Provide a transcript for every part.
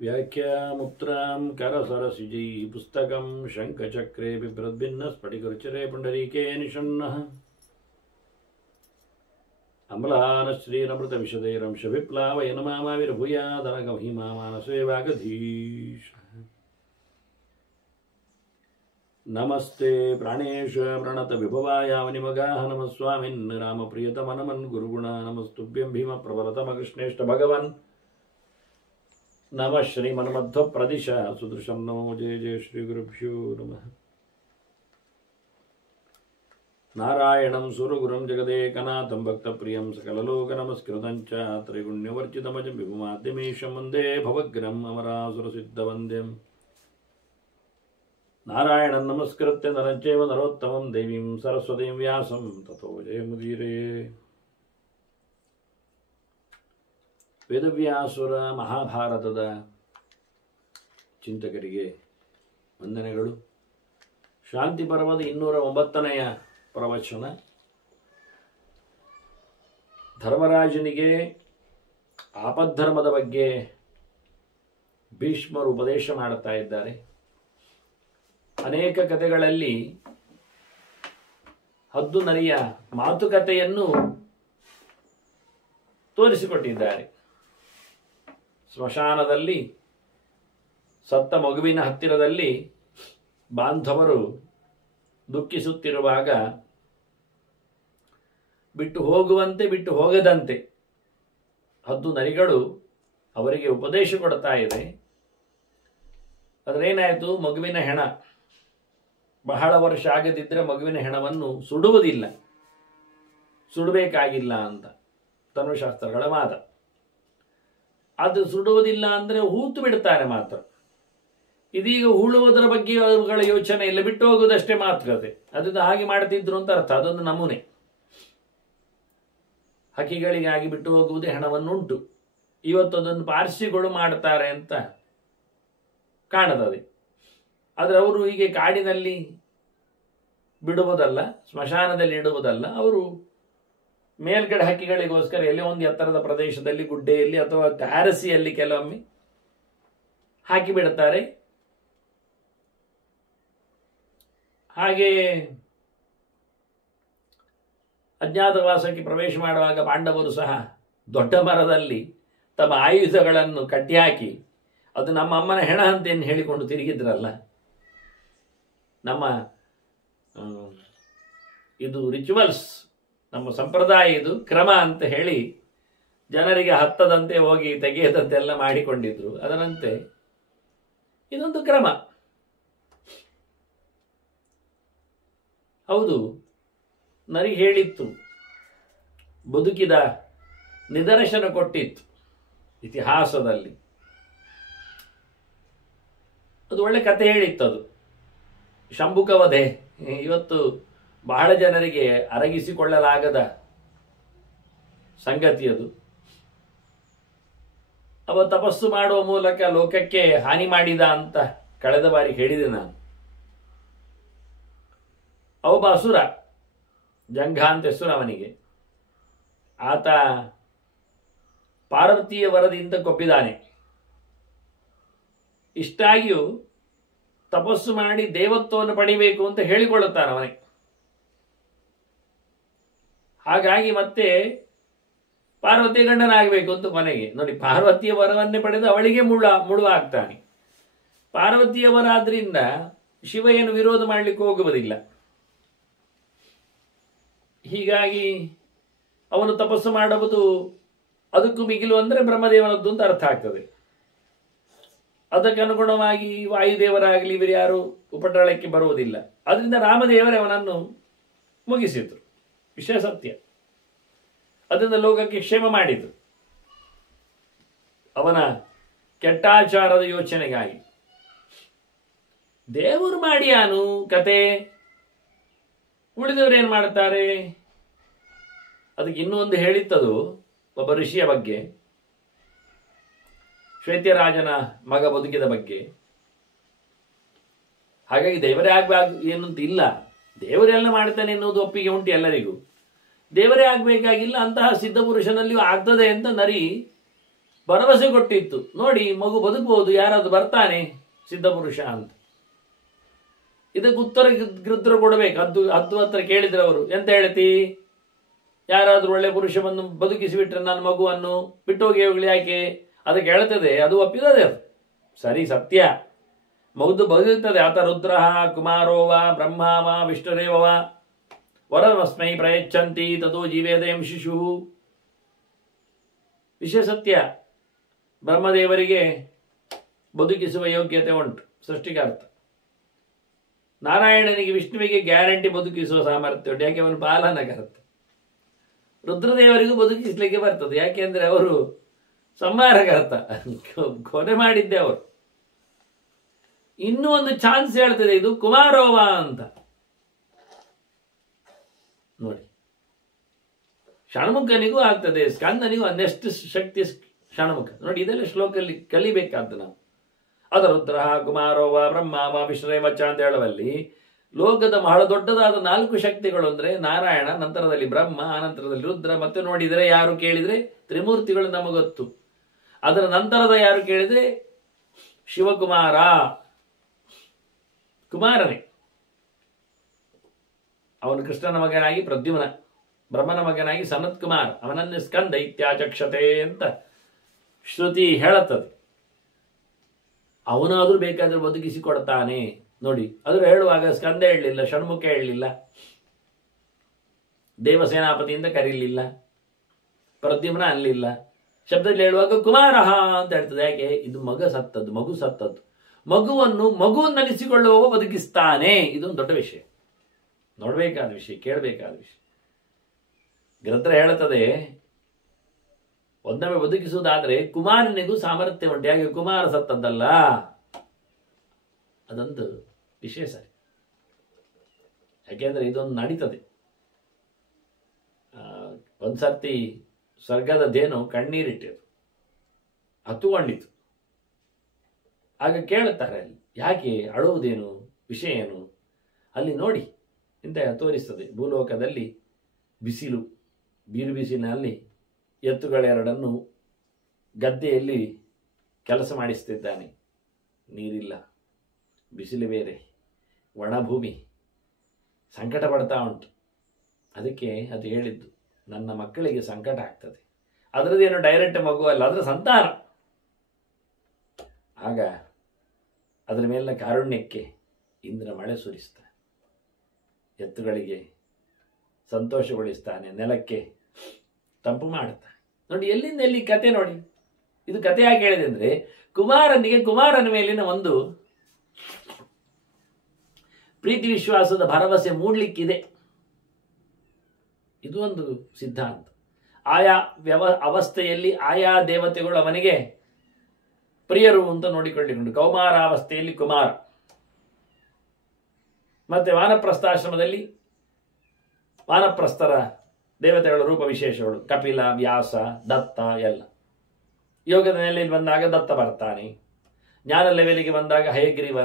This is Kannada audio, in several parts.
ವ್ಯಾಖ್ಯಾಮುತ್ರಾಂ ಕರಸರಸಿಜೈ ಪುಸ್ತಕಂ ಶಂಖಚಕ್ರೆ ಬಿಭ್ರದ್ಭಿನ್ನ ಸ್ಫಟಿಕರುಚಿರೆ ಪುಂಡರೀಕೆ ನಿಷನ್ನಃ ಅಮ್ಲಾನ ಶ್ರೀರಮೃತ ವಿಶದೈರಂಶ ವಿಪ್ಲಾವಯ ನಮಾವಿರ್ಭೂಯಾದನಗ ಮಹಿಮಾ ಮಾನಸೇ ವಾಗಧೀಶ ನಮಸ್ತೆ ಪ್ರಾಣೇಶ ಪ್ರಣತ ವಿಭವಾಯಾವನಿಮಗಾಹ ನಮ ಸ್ವಾಮಿನ್ ರಾಮ ಪ್ರಿಯತಮ ನಮನ್ ಗುರುಗುಣ ನಮಸ್ತುಭ್ಯಂ ಭೀಮ ಪ್ರಬಲತಮ ಕೃಷ್ಣೇಷ್ಟ ಭಗವನ್ ನಮ ಶ್ರೀಮನ್ಮಧ್ವ ಪ್ರದಿಶ ಸುದೃಶಂ ನಮೋ ಜಯ ಜಯ ಶ್ರೀ ಗುರುಭ್ಯೋ ನಮಃ ನಾರಾಯಣಂ ಸುರಗುರುಂ ಜಗದೇಕನಾಥಂ ಭಕ್ತಪ್ರಿಯಂ ಸಕಲಲೋಕ ನಮಸ್ಕೃತಂ ಚ ತ್ರೈಗುಣ್ಯವರ್ಜಿತಮಜಂ ವಿಭುಮಾದ್ಯಮೀಶಂ ವಂದೇ ಭವಗ್ರಂ ಅಮರಾಸುರಸಿದ್ಧವಂದ್ಯಂ ನಾರಾಯಣಂ ನಮಸ್ಕೃತ್ಯ ನರಂಚೈವ ನರೋತ್ತಮಂ ದೇವೀಂ ಸರಸ್ವತೀಂ ವ್ಯಾಸಂ ತಥೋ ಜಯಮುದೀರೇ. ವೇದವ್ಯಾಸುರ ಮಹಾಭಾರತದ ಚಿಂತಕರಿಗೆ ವಂದನೆಗಳು. ಶಾಂತಿ ಪರ್ವದ 209ನೆಯ ಪ್ರವಚನ. ಧರ್ಮರಾಜನಿಗೆ ಆಪದ್ಧರ್ಮದ ಬಗ್ಗೆ ಭೀಷ್ಮರು ಉಪದೇಶ ಮಾಡುತ್ತಾ ಇದ್ದಾರೆ. ಅನೇಕ ಕಥೆಗಳಲ್ಲಿ ಹದ್ದು ನರಿಯ ಮಾತುಕತೆಯನ್ನು ತೋರಿಸಿಕೊಟ್ಟಿದ್ದಾರೆ. ಸ್ಮಶಾನದಲ್ಲಿ ಸತ್ತ ಮಗುವಿನ ಹತ್ತಿರದಲ್ಲಿ ಬಾಂಧವರು ದುಃಖಿಸುತ್ತಿರುವಾಗ ಬಿಟ್ಟು ಹೋಗುವಂತೆ ಬಿಟ್ಟು ಹೋಗದಂತೆ ಹದ್ದು ನರಿಗಳು ಅವರಿಗೆ ಉಪದೇಶ ಕೊಡ್ತಾ ಇದೆ. ಅದರೇನಾಯಿತು, ಮಗುವಿನ ಹೆಣ ಬಹಳ ವರ್ಷ ಆಗದಿದ್ದರೆ ಮಗುವಿನ ಹೆಣವನ್ನು ಸುಡುವುದಿಲ್ಲ, ಸುಡಬೇಕಾಗಿಲ್ಲ ಅಂತ ಧರ್ಮಶಾಸ್ತ್ರಗಳ ವಾದ. ಅದು ಸುಡುವುದಿಲ್ಲ ಅಂದರೆ ಹೂತು ಬಿಡ್ತಾರೆ ಮಾತ್ರ. ಇದೀಗ ಹೂಳುವುದರ ಬಗ್ಗೆ ಅವುಗಳ ಯೋಚನೆ ಇಲ್ಲ, ಬಿಟ್ಟು ಹೋಗುವುದಷ್ಟೇ ಮಾತುಕತೆ. ಅದನ್ನು ಹಾಗೆ ಮಾಡ್ತಿದ್ರು ಅಂತ ಅರ್ಥ. ಅದೊಂದು ನಮೂನೆ. ಹಕ್ಕಿಗಳಿಗಾಗಿ ಬಿಟ್ಟು ಹೋಗುವುದೇ ಹೆಣವನ್ನುಂಟು. ಇವತ್ತು ಅದನ್ನು ಪಾರ್ಸಿಗಳು ಮಾಡ್ತಾರೆ ಅಂತ ಕಾಣುತ್ತದೆ. ಆದರೆ ಅವರು ಹೀಗೆ ಕಾಡಿನಲ್ಲಿ ಬಿಡುವುದಲ್ಲ, ಸ್ಮಶಾನದಲ್ಲಿ ಇಡುವುದಲ್ಲ. ಅವರು ಮೇಲ್ಗಡೆ ಹಕ್ಕಿಗಳಿಗೋಸ್ಕರ ಎಲ್ಲೇ ಒಂದು ಎತ್ತರದ ಪ್ರದೇಶದಲ್ಲಿ, ಗುಡ್ಡೆಯಲ್ಲಿ ಅಥವಾ ತಾರಸಿಯಲ್ಲಿ ಕೆಲವೊಮ್ಮೆ ಹಾಕಿ ಬಿಡುತ್ತಾರೆ. ಹಾಗೆಯೇ ಅಜ್ಞಾತವಾಸಕ್ಕೆ ಪ್ರವೇಶ ಮಾಡುವಾಗ ಪಾಂಡವರು ಸಹ ದೊಡ್ಡ ಮರದಲ್ಲಿ ತಮ್ಮ ಆಯುಧಗಳನ್ನು ಕಟ್ಟಿಹಾಕಿ ಅದು ನಮ್ಮ ಅಮ್ಮನ ಹೆಣ ಅಂತೇನು ಹೇಳಿಕೊಂಡು ತಿರುಗಿದ್ರಲ್ಲ. ನಮ್ಮ ಇದು ರಿಚುವಲ್ಸ್, ನಮ್ಮ ಸಂಪ್ರದಾಯ, ಇದು ಕ್ರಮ ಅಂತ ಹೇಳಿ ಜನರಿಗೆ ಹತ್ತದಂತೆ ಹೋಗಿ ತೆಗೆಯದಂತೆ ಎಲ್ಲ ಮಾಡಿಕೊಂಡಿದ್ರು. ಅದರಂತೆ ಇದೊಂದು ಕ್ರಮ. ಹೌದು, ನರಿ ಹೇಳಿತ್ತು, ಬದುಕಿದ ನಿದರ್ಶನ ಕೊಟ್ಟಿತ್ತು ಇತಿಹಾಸದಲ್ಲಿ. ಅದು ಒಳ್ಳೆ ಕಥೆ ಹೇಳಿತ್ತು. ಅದು ಶಂಭುಕ ವಧೆ ಇವತ್ತು ಬಹಳ ಜನರಿಗೆ ಅರಗಿಸಿಕೊಳ್ಳಲಾಗದ ಸಂಗತಿ. ಅದು ಅವ ತಪಸ್ಸು ಮಾಡುವ ಮೂಲಕ ಲೋಕಕ್ಕೆ ಹಾನಿ ಮಾಡಿದ ಅಂತ ಕಳೆದ ಬಾರಿ ಹೇಳಿದೆ ನಾನು. ಒಬ್ಬ ಅಸುರ, ಜಂಘ ಅಂತ ಹೆಸರು ಅವನಿಗೆ. ಆತ ಪಾರ್ವತಿಯ ವರದಿಂದ ಕೊಪ್ಪಿದ್ದಾನೆ. ಇಷ್ಟಾಗಿಯೂ ತಪಸ್ಸು ಮಾಡಿ ದೇವತ್ವವನ್ನು ಪಡಿಬೇಕು ಅಂತ ಹೇಳಿಕೊಳ್ಳುತ್ತಾನೆ ಅವನೇ. ಹಾಗಾಗಿ ಮತ್ತೆ ಪಾರ್ವತಿಯ ಗಂಡನಾಗಬೇಕು ಅಂತ ಕೊನೆಗೆ ನೋಡಿ, ಪಾರ್ವತಿಯ ವರವನ್ನೇ ಪಡೆದು ಅವಳಿಗೆ ಮುಳುವ ಆಗ್ತಾನೆ. ಪಾರ್ವತಿಯ ವರ ಆದ್ರಿಂದ ಶಿವ ಏನು ವಿರೋಧ ಮಾಡಲಿಕ್ಕೆ ಹೋಗುವುದಿಲ್ಲ. ಹೀಗಾಗಿ ಅವನು ತಪಸ್ಸು ಮಾಡುವುದು ಅದಕ್ಕೂ ಮಿಗಿಲು ಅಂದರೆ ಬ್ರಹ್ಮದೇವನದ್ದು ಅಂತ ಅರ್ಥ ಆಗ್ತದೆ. ಅದಕ್ಕನುಗುಣವಾಗಿ ವಾಯುದೇವರಾಗಲಿ ಇವರು ಯಾರು ಉಪಟಳಕ್ಕೆ ಬರುವುದಿಲ್ಲ. ಅದರಿಂದ ರಾಮದೇವರೇ ಅವನನ್ನು ಮುಗಿಸಿದ್ರು. ವಿಷಯ ಸತ್ಯ. ಅದರಿಂದ ಲೋಕಕ್ಕೆ ಕ್ಷೇಮ ಮಾಡಿದ್ರು. ಅವನ ಕೆಟ್ಟಾಚಾರದ ಯೋಚನೆಗಾಗಿ ದೇವರು ಮಾಡಿಯಾನು ಕತೆ. ಉಳಿದವರು ಏನು ಮಾಡುತ್ತಾರೆ? ಅದಕ್ಕೆ ಇನ್ನೂ ಒಂದು ಹೇಳಿತ್ತದು ಒಬ್ಬ ಋಷಿಯ ಬಗ್ಗೆ, ಶ್ವೇತ್ಯರಾಜನ ಮಗ ಬದುಕಿದ ಬಗ್ಗೆ. ಹಾಗಾಗಿ ದೇವರೇ ಆಗಬೇಕು ಏನಂತ ಇಲ್ಲ, ದೇವರೆಲ್ಲ ಮಾಡ್ತಾನೆ ಎನ್ನುವುದು ಒಪ್ಪಿಗೆ ಉಂಟು ಎಲ್ಲರಿಗೂ. ದೇವರೇ ಆಗಬೇಕಾಗಿಲ್ಲ, ಅಂತಹ ಸಿದ್ಧ ಪುರುಷನಲ್ಲಿಯೂ ಆಗ್ತದೆ ಅಂತ ನರಿ ಭರವಸೆ ಕೊಟ್ಟಿತ್ತು. ನೋಡಿ, ಮಗು ಬದುಕಬಹುದು, ಯಾರಾದ್ರೂ ಬರ್ತಾನೆ ಸಿದ್ಧ ಪುರುಷ ಅಂತ. ಇದಕ್ಕೆ ಉತ್ತರ ಕೊಡಬೇಕು. ಹದ್ದು ಹತ್ರ ಕೇಳಿದ್ರೆ ಅವರು ಎಂತ ಹೇಳ್ತಿ, ಯಾರಾದ್ರೂ ಒಳ್ಳೆ ಪುರುಷವನ್ನು ಬದುಕಿಸಿಬಿಟ್ರೆ ನನ್ನ ಮಗುವನ್ನು ಬಿಟ್ಟು ಹೋಗಿ ಯಾಕೆ? ಅದಕ್ಕೆ ಹೇಳ್ತದೆ, ಅದು ಒಪ್ಪಿದದೆ, ಸರಿ ಸತ್ಯ, ಮಗುದು ಬದುಕುತ್ತದೆ. ಆತ ರುದ್ರ ಕುಮಾರೋವ ಬ್ರಹ್ಮಾವ ವಿಷ್ಣುರೇವ ವರಮಸ್ಮೈ ಪ್ರಯಚ್ಛಂತಿ ತಥೋ ಜೀವೇದಯಂ ಶಿಶು. ವಿಷಯ ಸತ್ಯ. ಬ್ರಹ್ಮದೇವರಿಗೆ ಬದುಕಿಸುವ ಯೋಗ್ಯತೆ ಉಂಟು, ಸೃಷ್ಟಿಗಾರ್ಥ. ನಾರಾಯಣನಿಗೆ ವಿಷ್ಣುವಿಗೆ ಗ್ಯಾರಂಟಿ ಬದುಕಿಸುವ ಸಾಮರ್ಥ್ಯ ಉಂಟು, ಯಾಕೆ ಅವನು ಪಾಲನಕರ್ತ. ರುದ್ರದೇವರಿಗೂ ಬದುಕಿಸ್ಲಿಕ್ಕೆ ಬರ್ತದೆ, ಯಾಕೆಂದ್ರೆ ಅವರು ಸಂಹಾರಕರ್ತ, ಕೊನೆ ಮಾಡಿದ್ದೆ ಅವರು. ಇನ್ನೂ ಒಂದು ಚಾನ್ಸ್ ಹೇಳ್ತದೆ, ಇದು ಕುಮಾರೋವ ಅಂತ ನೋಡಿ. ಷಣ್ಮುಖನಿಗೂ ಆಗ್ತದೆ, ಸ್ಕಂದನಿಗೂ ಅನ್ನೆಷ್ಟು ಶಕ್ತಿ ಷಣ್ಮುಖ ನೋಡಿ. ಇದೆಲ್ಲ ಶ್ಲೋಕಲ್ಲಿ ಕಲಿಬೇಕಾದ್ದು ನಾವು. ಅದ ರುದ್ರ ಕುಮಾರೋವ ಬ್ರಹ್ಮಾವ ವಿಷ್ಣುರೇವಚ ಅಂತ ಹೇಳುವಲ್ಲಿ ಲೋಕದ ಬಹಳ ದೊಡ್ಡದಾದ 4 ಶಕ್ತಿಗಳು ಅಂದ್ರೆ ನಾರಾಯಣ, ನಂತರದಲ್ಲಿ ಬ್ರಹ್ಮ, ಅನಂತರದಲ್ಲಿ ರುದ್ರ, ಮತ್ತೆ ನೋಡಿದರೆ ಯಾರು ಕೇಳಿದ್ರೆ ತ್ರಿಮೂರ್ತಿಗಳು ನಮಗೊತ್ತು. ಅದರ ನಂತರದ ಯಾರು ಕೇಳಿದ್ರೆ ಶಿವಕುಮಾರ, ಕುಮಾರನೇ. ಅವನು ಕೃಷ್ಣನ ಮಗನಾಗಿ ಪ್ರದ್ಯುಮ್ನ, ಬ್ರಹ್ಮನ ಮಗನಾಗಿ ಸನತ್ ಕುಮಾರ್, ಅವನನ್ನೇ ಸ್ಕಂದ ಇತ್ಯಾಚಕ್ಷತೆ ಅಂತ ಶ್ರುತಿ ಹೇಳುತ್ತದೆ. ಅವನಾದ್ರೂ ಬೇಕಾದ್ರೆ ಬದುಕಿಸಿ ಕೊಡ್ತಾನೆ ನೋಡಿ. ಅದ್ರ ಹೇಳುವಾಗ ಸ್ಕಂದ ಹೇಳಲಿಲ್ಲ, ಷಣ್ಮುಖ ಹೇಳಲಿಲ್ಲ, ದೇವಸೇನಾಪತಿಯಿಂದ ಕರೀಲಿಲ್ಲ, ಪ್ರದ್ಯುಮ್ನ ಅನ್ಲಿಲ್ಲ. ಶಬ್ದದಲ್ಲಿ ಹೇಳುವಾಗ ಕುಮಾರ ಅಂತ ಹೇಳ್ತದೆ. ಯಾಕೆ? ಇದು ಮಗು ಸತ್ತದ್ದು. ಮಗುವನ್ನು ನೆನೆಸಿಕೊಳ್ಳುವವ ಬದುಕಿಸ್ತಾನೆ. ಇದೊಂದು ದೊಡ್ಡ ವಿಷಯ, ನೋಡ್ಬೇಕಾದ ವಿಷಯ, ಕೇಳಬೇಕಾದ ವಿಷಯ. ಗ್ರಂಥ ಹೇಳುತ್ತದೆ, ಒಂದೊಮ್ಮೆ ಬದುಕಿಸುವುದಾದ್ರೆ ಕುಮಾರನಿಗೂ ಸಾಮರ್ಥ್ಯ ಉಂಟು. ಯಾಕೆ? ಕುಮಾರ ಸತ್ತದ್ದಲ್ಲ, ಅದೊಂದು ವಿಷಯ ಸರಿ. ಯಾಕೆಂದ್ರೆ ಇದೊಂದು ನಡೀತದೆ. ಒಂದ್ಸರ್ತಿ ಸ್ವರ್ಗದ ದೇನು ಕಣ್ಣೀರಿಟ್ಟಿರು, ಹತ್ತುಕೊಂಡಿತು. ಆಗ ಕೇಳುತ್ತಾರೆ, ಅಲ್ಲಿ ಯಾಕೆ ಅಳುವುದೇನು, ವಿಷಯ ಏನು? ಅಲ್ಲಿ ನೋಡಿ ಇಂತ ತೋರಿಸ್ತದೆ. ಭೂಲೋಕದಲ್ಲಿ ಬಿಸಿಲು, ಬೀರು ಬಿಸಿಲಿನಲ್ಲಿ ಎತ್ತುಗಳೆರಡನ್ನು ಗದ್ದೆಯಲ್ಲಿ ಕೆಲಸ ಮಾಡಿಸ್ತಿದ್ದಾನೆ. ನೀರಿಲ್ಲ, ಬಿಸಿಲು ಬೇರೆ, ಒಣಭೂಮಿ, ಸಂಕಟ ಪಡ್ತಾ ಉಂಟು. ಅದಕ್ಕೆ ಅದು ಹೇಳಿದ್ದು, ನನ್ನ ಮಕ್ಕಳಿಗೆ ಸಂಕಟ ಆಗ್ತದೆ. ಅದರದ್ದೇನು ಡೈರೆಕ್ಟ್ ಮಗು ಅಲ್ಲ, ಅದರ ಸಂತಾನ. ಆಗ ಅದರ ಮೇಲಿನ ಕಾರುಣ್ಯಕ್ಕೆ ಇಂದ್ರ ಮಳೆ ಸುರಿಸ್ತಾನೆ, ಎತ್ತುಗಳಿಗೆ ಸಂತೋಷಗೊಳಿಸ್ತಾನೆ, ನೆಲಕ್ಕೆ ತಂಪು ಮಾಡುತ್ತಾನೆ. ನೋಡಿ, ಎಲ್ಲಿಂದ ಎಲ್ಲಿ ಕತೆ ನೋಡಿ. ಇದು ಕತೆ ಯಾಕೆ ಹೇಳಿದೆ ಅಂದ್ರೆ, ಕುಮಾರನ ಮೇಲಿನ ಒಂದು ಪ್ರೀತಿ ವಿಶ್ವಾಸದ ಭರವಸೆ ಮೂಡ್ಲಿಕ್ಕಿದೆ. ಇದು ಒಂದು ಸಿದ್ಧಾಂತ. ಆಯಾ ಅವಸ್ಥೆಯಲ್ಲಿ ಆಯಾ ದೇವತೆಗಳು ಅವನಿಗೆ ಪ್ರಿಯರು ಅಂತ ನೋಡಿಕೊಳ್ಳಿಕೊಂಡು, ಕೌಮಾರಾವಸ್ಥೆಯಲ್ಲಿ ಕುಮಾರ, ಮತ್ತೆ ವಾನಪ್ರಸ್ಥಾಶ್ರಮದಲ್ಲಿ ವಾನಪ್ರಸ್ಥರ ದೇವತೆಗಳ ರೂಪ ವಿಶೇಷಗಳು, ಕಪಿಲ, ವ್ಯಾಸ, ದತ್ತ ಎಲ್ಲ. ಯೋಗದ ನೆಲೆಯಲ್ಲಿ ಬಂದಾಗ ದತ್ತ ಬರ್ತಾನೆ, ಜ್ಞಾನ ಲೆವೆಲಿಗೆ ಬಂದಾಗ ಹಯಗ್ರೀವ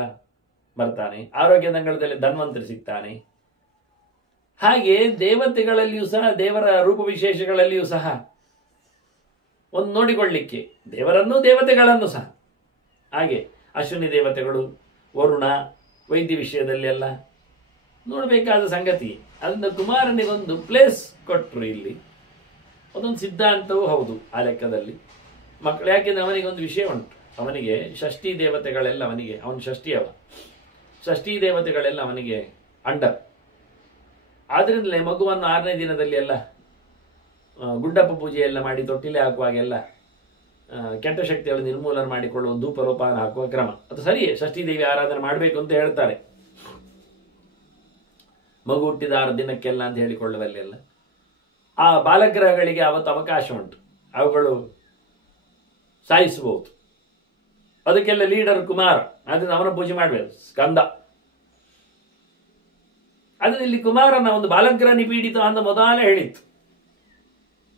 ಬರ್ತಾನೆ, ಆರೋಗ್ಯದ ಅಂಗಳದಲ್ಲಿ ಧನ್ವಂತರಿ ಸಿಗ್ತಾನೆ. ಹಾಗೆ ದೇವತೆಗಳಲ್ಲಿಯೂ ಸಹ, ದೇವರ ರೂಪ ವಿಶೇಷಗಳಲ್ಲಿಯೂ ಸಹ ಒಂದು ನೋಡಿಕೊಳ್ಳಿಕ್ಕೆ, ದೇವರನ್ನು ದೇವತೆಗಳನ್ನು ಸಹ ಹಾಗೆ ಅಶ್ವಿನಿ ದೇವತೆಗಳು, ವರುಣ, ವೈದ್ಯ ವಿಷಯದಲ್ಲಿ ಎಲ್ಲ ನೋಡಬೇಕಾದ ಸಂಗತಿ. ಅದರಿಂದ ಕುಮಾರನಿಗೊಂದು ಪ್ಲೇಸ್ ಕೊಟ್ಟರು ಇಲ್ಲಿ. ಅದೊಂದು ಸಿದ್ಧಾಂತವೂ ಹೌದು ಆ ಲೆಕ್ಕದಲ್ಲಿ. ಮಕ್ಕಳು, ಯಾಕೆಂದ್ರೆ ಅವನಿಗೊಂದು ವಿಷಯ ಉಂಟು, ಅವನಿಗೆ ಷಷ್ಠಿ ದೇವತೆಗಳೆಲ್ಲ, ಅವನು ಷಷ್ಠಿ ದೇವತೆಗಳೆಲ್ಲ ಅವನಿಗೆ ಅಂಡರ್. ಆದ್ರಿಂದಲೇ ಮಗುವನ್ನು 6ನೇ ದಿನದಲ್ಲಿ ಎಲ್ಲ ಗುಡ್ಡಪ್ಪ ಪೂಜೆ ಎಲ್ಲ ಮಾಡಿ ತೊಟ್ಟಿಲೆ ಹಾಕುವಾಗೆಲ್ಲ ಕೆಟ್ಟ ಶಕ್ತಿಗಳು ನಿರ್ಮೂಲನ ಮಾಡಿಕೊಳ್ಳುವ ಧೂಪರೋಪಾನ ಹಾಕುವ ಕ್ರಮ ಅದು ಸರಿಯೇ. ಷಷ್ಠಿ ದೇವಿ ಆರಾಧನೆ ಮಾಡಬೇಕು ಅಂತ ಹೇಳ್ತಾರೆ, ಮಗು ಹುಟ್ಟಿದ 6 ದಿನಕ್ಕೆಲ್ಲ ಅಂತ ಹೇಳಿಕೊಳ್ಳುವಲ್ಲೆಲ್ಲ. ಆ ಬಾಲಗ್ರಹಗಳಿಗೆ ಅವತ್ತು ಅವಕಾಶ ಉಂಟು, ಅವುಗಳು ಸಾಯಿಸಬಹುದು. ಅದಕ್ಕೆಲ್ಲ ಲೀಡರ್ ಕುಮಾರ, ಅದನ್ನು ಅವನ ಪೂಜೆ ಮಾಡಬೇಕು, ಸ್ಕಂದ. ಅದನ್ನ ಇಲ್ಲಿ ಕುಮಾರನ ಒಂದು ಬಾಲಗ್ರಹ ನಿಪೀಡಿತ ಅಂತ ಮೊದಲೇ ಹೇಳಿತ್ತು,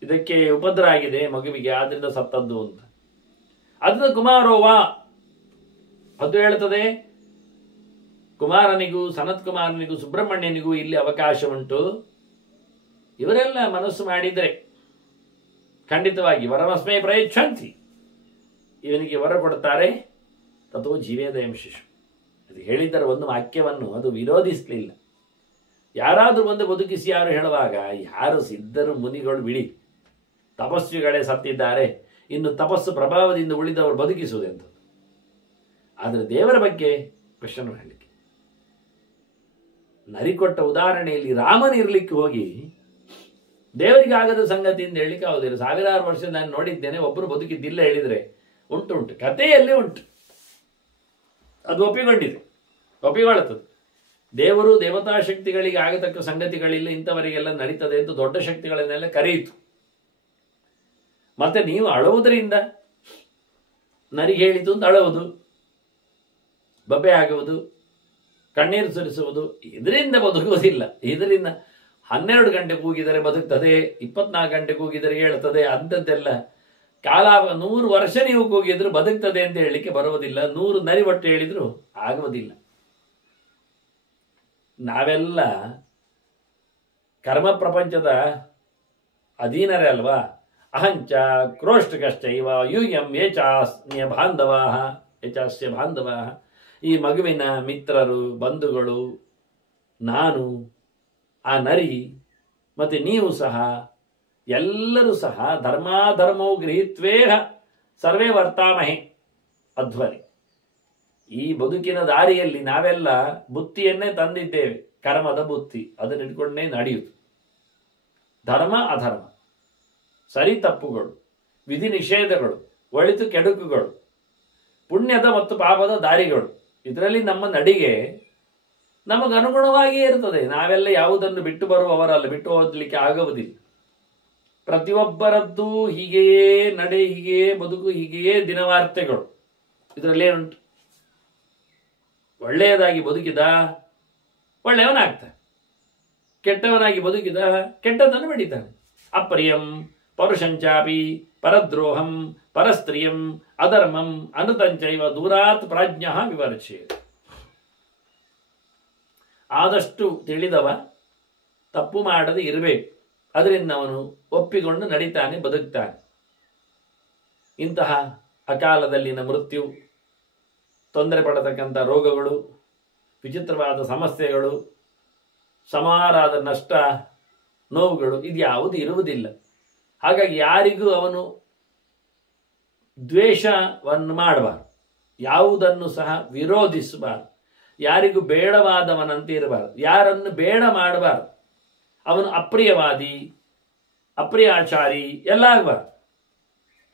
ಇದಕ್ಕೆ ಉಪದ್ರ ಆಗಿದೆ ಮಗುವಿಗೆ, ಆದ್ರಿಂದ ಸತ್ತದ್ದು ಅಂತ. ಅದನ್ನ ಕುಮಾರೋವಾ ಅದು ಹೇಳ್ತದೆ, ಕುಮಾರನಿಗೂ, ಸನತ್ ಕುಮಾರನಿಗೂ, ಸುಬ್ರಹ್ಮಣ್ಯನಿಗೂ ಇಲ್ಲಿ ಅವಕಾಶ ಉಂಟು. ಇವರೆಲ್ಲ ಮನಸ್ಸು ಮಾಡಿದರೆ ಖಂಡಿತವಾಗಿ ವರಮಸ್ಮೇ ಪ್ರಯಚ್ಛಂತಿ, ಇವನಿಗೆ ವರ ಕೊಡ್ತಾರೆ. ತಥೋ ಜೀವೇದಯಂ ಶಿಶು. ಅದು ಹೇಳಿದ್ದರ ಒಂದು ವಾಕ್ಯವನ್ನು ಅದು ವಿರೋಧಿಸಲಿಲ್ಲ. ಯಾರಾದರೂ ಒಂದು ಬದುಕಿಸಿ ಯಾರು ಹೇಳುವಾಗ, ಯಾರು ಸಿದ್ಧರು ಮುನಿಗಳು ಬಿಡಿ, ತಪಸ್ವಿಗಳೇ ಸತ್ತಿದ್ದಾರೆ, ಇನ್ನು ತಪಸ್ಸು ಪ್ರಭಾವದಿಂದ ಉಳಿದವರು ಬದುಕಿಸುವುದೆಂತ. ಆದರೆ ದೇವರ ಬಗ್ಗೆ ಕ್ವಶನ್ ಮಾಡಲಿಕ್ಕೆ ನರಿಕೊಟ್ಟ ಉದಾಹರಣೆಯಲ್ಲಿ ರಾಮನ ಇರ್ಲಿಕ್ಕೆ ಹೋಗಿ ದೇವರಿಗೆ ಆಗದ ಸಂಗತಿಯಿಂದ ಹೇಳಲಿಕ್ಕೆ ಆಗುದಿಲ್ಲ. ಸಾವಿರಾರು ವರ್ಷ ನಾನು ನೋಡಿದ್ದೇನೆ, ಒಬ್ಬರು ಬದುಕಿದ್ದಿಲ್ಲ ಹೇಳಿದ್ರೆ ಉಂಟು, ಕಥೆಯಲ್ಲೇ ಉಂಟು. ಅದು ಒಪ್ಪಿಕೊಳ್ಳುತ್ತದೆ. ದೇವರು ದೇವತಾ ಶಕ್ತಿಗಳಿಗೆ ಆಗತಕ್ಕ ಸಂಗತಿಗಳಿಲ್ಲ, ಇಂಥವರಿಗೆಲ್ಲ ನಡೀತದೆ ಅಂತ ದೊಡ್ಡ ಶಕ್ತಿಗಳನ್ನೆಲ್ಲ ಕರೆಯಿತು. ಮತ್ತೆ ನೀವು ಅಳುವುದರಿಂದ ನರಿಗೆ ಹೇಳಿತು ಅಂತ ಅಳುವುದು, ಬಬ್ಬೆ ಆಗುವುದು, ಕಣ್ಣೀರು ಸುರಿಸುವುದು, ಇದರಿಂದ ಬದುಕುವುದಿಲ್ಲ. ಇದರಿಂದ 12 ಗಂಟೆ ಕೂಗಿದರೆ ಬದುಕ್ತದೆ, 24 ಗಂಟೆ ಕೂಗಿದರೆ ಹೇಳ್ತದೆ, ಅಂಥದ್ದೆಲ್ಲ ಕಾಲ 100 ವರ್ಷ ನೀವು ಕೂಗಿದ್ರು ಬದುಕ್ತದೆ ಅಂತ ಹೇಳಲಿಕ್ಕೆ ಬರುವುದಿಲ್ಲ. 100 ನರಿ ಒಟ್ಟು ಹೇಳಿದ್ರು ಆಗುವುದಿಲ್ಲ. ನಾವೆಲ್ಲ ಕರ್ಮ ಪ್ರಪಂಚದ ಅಧೀನರೇ ಅಲ್ವಾ. ಅಹಂಚ ಕ್ರೋಷ್ಟಕಶ್ಚೈವ ಯೂಯಂ ಏಚಾಸ್ಯ ಬಾಂಧವ. ಈ ಮಗುವಿನ ಮಿತ್ರರು, ಬಂಧುಗಳು, ನಾನು, ಆ ನರಿ, ಮತ್ತೆ ನೀವು ಸಹ, ಎಲ್ಲರೂ ಸಹ ಧರ್ಮಾಧರ್ಮೋ ಗೃಹೀತ್ವೇಹ ಸರ್ವೇ ವರ್ತಾಮಹೆ ಅಧ್ವನಿ. ಈ ಬದುಕಿನ ದಾರಿಯಲ್ಲಿ ನಾವೆಲ್ಲ ಬುತ್ತಿಯನ್ನೇ ತಂದಿದ್ದೇವೆ, ಕರ್ಮದ ಬುತ್ತಿ, ಅದನ್ನು ಇಟ್ಕೊಂಡೇ ನಡೆಯುವುದು. ಧರ್ಮ ಅಧರ್ಮ, ಸರಿ ತಪ್ಪುಗಳು, ವಿಧಿ ನಿಷೇಧಗಳು, ಒಳಿತು ಕೆಡುಕುಗಳು, ಪುಣ್ಯದ ಮತ್ತು ಪಾಪದ ದಾರಿಗಳು, ಇದರಲ್ಲಿ ನಮ್ಮ ನಡಿಗೆ ನಮಗನುಗುಣವಾಗಿಯೇ ಇರ್ತದೆ. ನಾವೆಲ್ಲ ಯಾವುದನ್ನು ಬಿಟ್ಟು ಬರುವವರಲ್ಲ, ಬಿಟ್ಟು ಹೋಗ್ಲಿಕ್ಕೆ ಆಗುವುದಿಲ್ಲ. ಪ್ರತಿಯೊಬ್ಬರದ್ದು ಹೀಗೆಯೇ ನಡೆ, ಹೀಗೆಯೇ ಬದುಕು, ಹೀಗೆಯೇ ದಿನವಾರ್ತೆಗಳು. ಇದರಲ್ಲೇನುಂಟು? ಒಳ್ಳೆಯದಾಗಿ ಬದುಕಿದ ಒಳ್ಳೆಯವನಾಗ್ತಾನೆ, ಕೆಟ್ಟವನಾಗಿ ಬದುಕಿದ ಕೆಟ್ಟದನ್ನು ಬೆಳೀತಾನೆ. ಅಪ್ರಿಯಂ ಪರುಷಂಚಾಪಿ ಪರದ್ರೋಹಂ ಪರಸ್ತ್ರೀಯಂ ಅಧರ್ಮಂ ಅನೃತಂಚೈವ ದೂರಾತ್ ಪ್ರಾಜ್ಞಃ ವಿವರ್ಚೇತ್. ಆದಷ್ಟು ತಿಳಿದವ ತಪ್ಪು ಮಾಡದೆ ಇರಬೇಕು, ಅದರಿಂದ ಅವನು ಒಪ್ಪಿಕೊಂಡು ನಡೀತಾನೆ, ಬದುಕ್ತಾನೆ. ಇಂತಹ ಅಕಾಲದಲ್ಲಿನ ಮೃತ್ಯು, ತೊಂದರೆ ಪಡತಕ್ಕಂಥ ರೋಗಗಳು, ವಿಚಿತ್ರವಾದ ಸಮಸ್ಯೆಗಳು, ಸಮಾರಾದ ನಷ್ಟ, ನೋವುಗಳು, ಇದ್ಯಾವುದು ಇರುವುದಿಲ್ಲ. ಹಾಗಾಗಿ ಯಾರಿಗೂ ಅವನು ದ್ವೇಷವನ್ನು ಮಾಡಬಾರದು, ಯಾವುದನ್ನು ಸಹ ವಿರೋಧಿಸಬಾರದು, ಯಾರಿಗೂ ಬೇಡವಾದವನಂತೆ ಇರಬಾರದು, ಯಾರನ್ನು ಬೇಡ ಮಾಡಬಾರದು. ಅವನು ಅಪ್ರಿಯವಾದಿ, ಅಪ್ರಿಯಾಚಾರಿ ಎಲ್ಲ ಆಗಬಾರದು.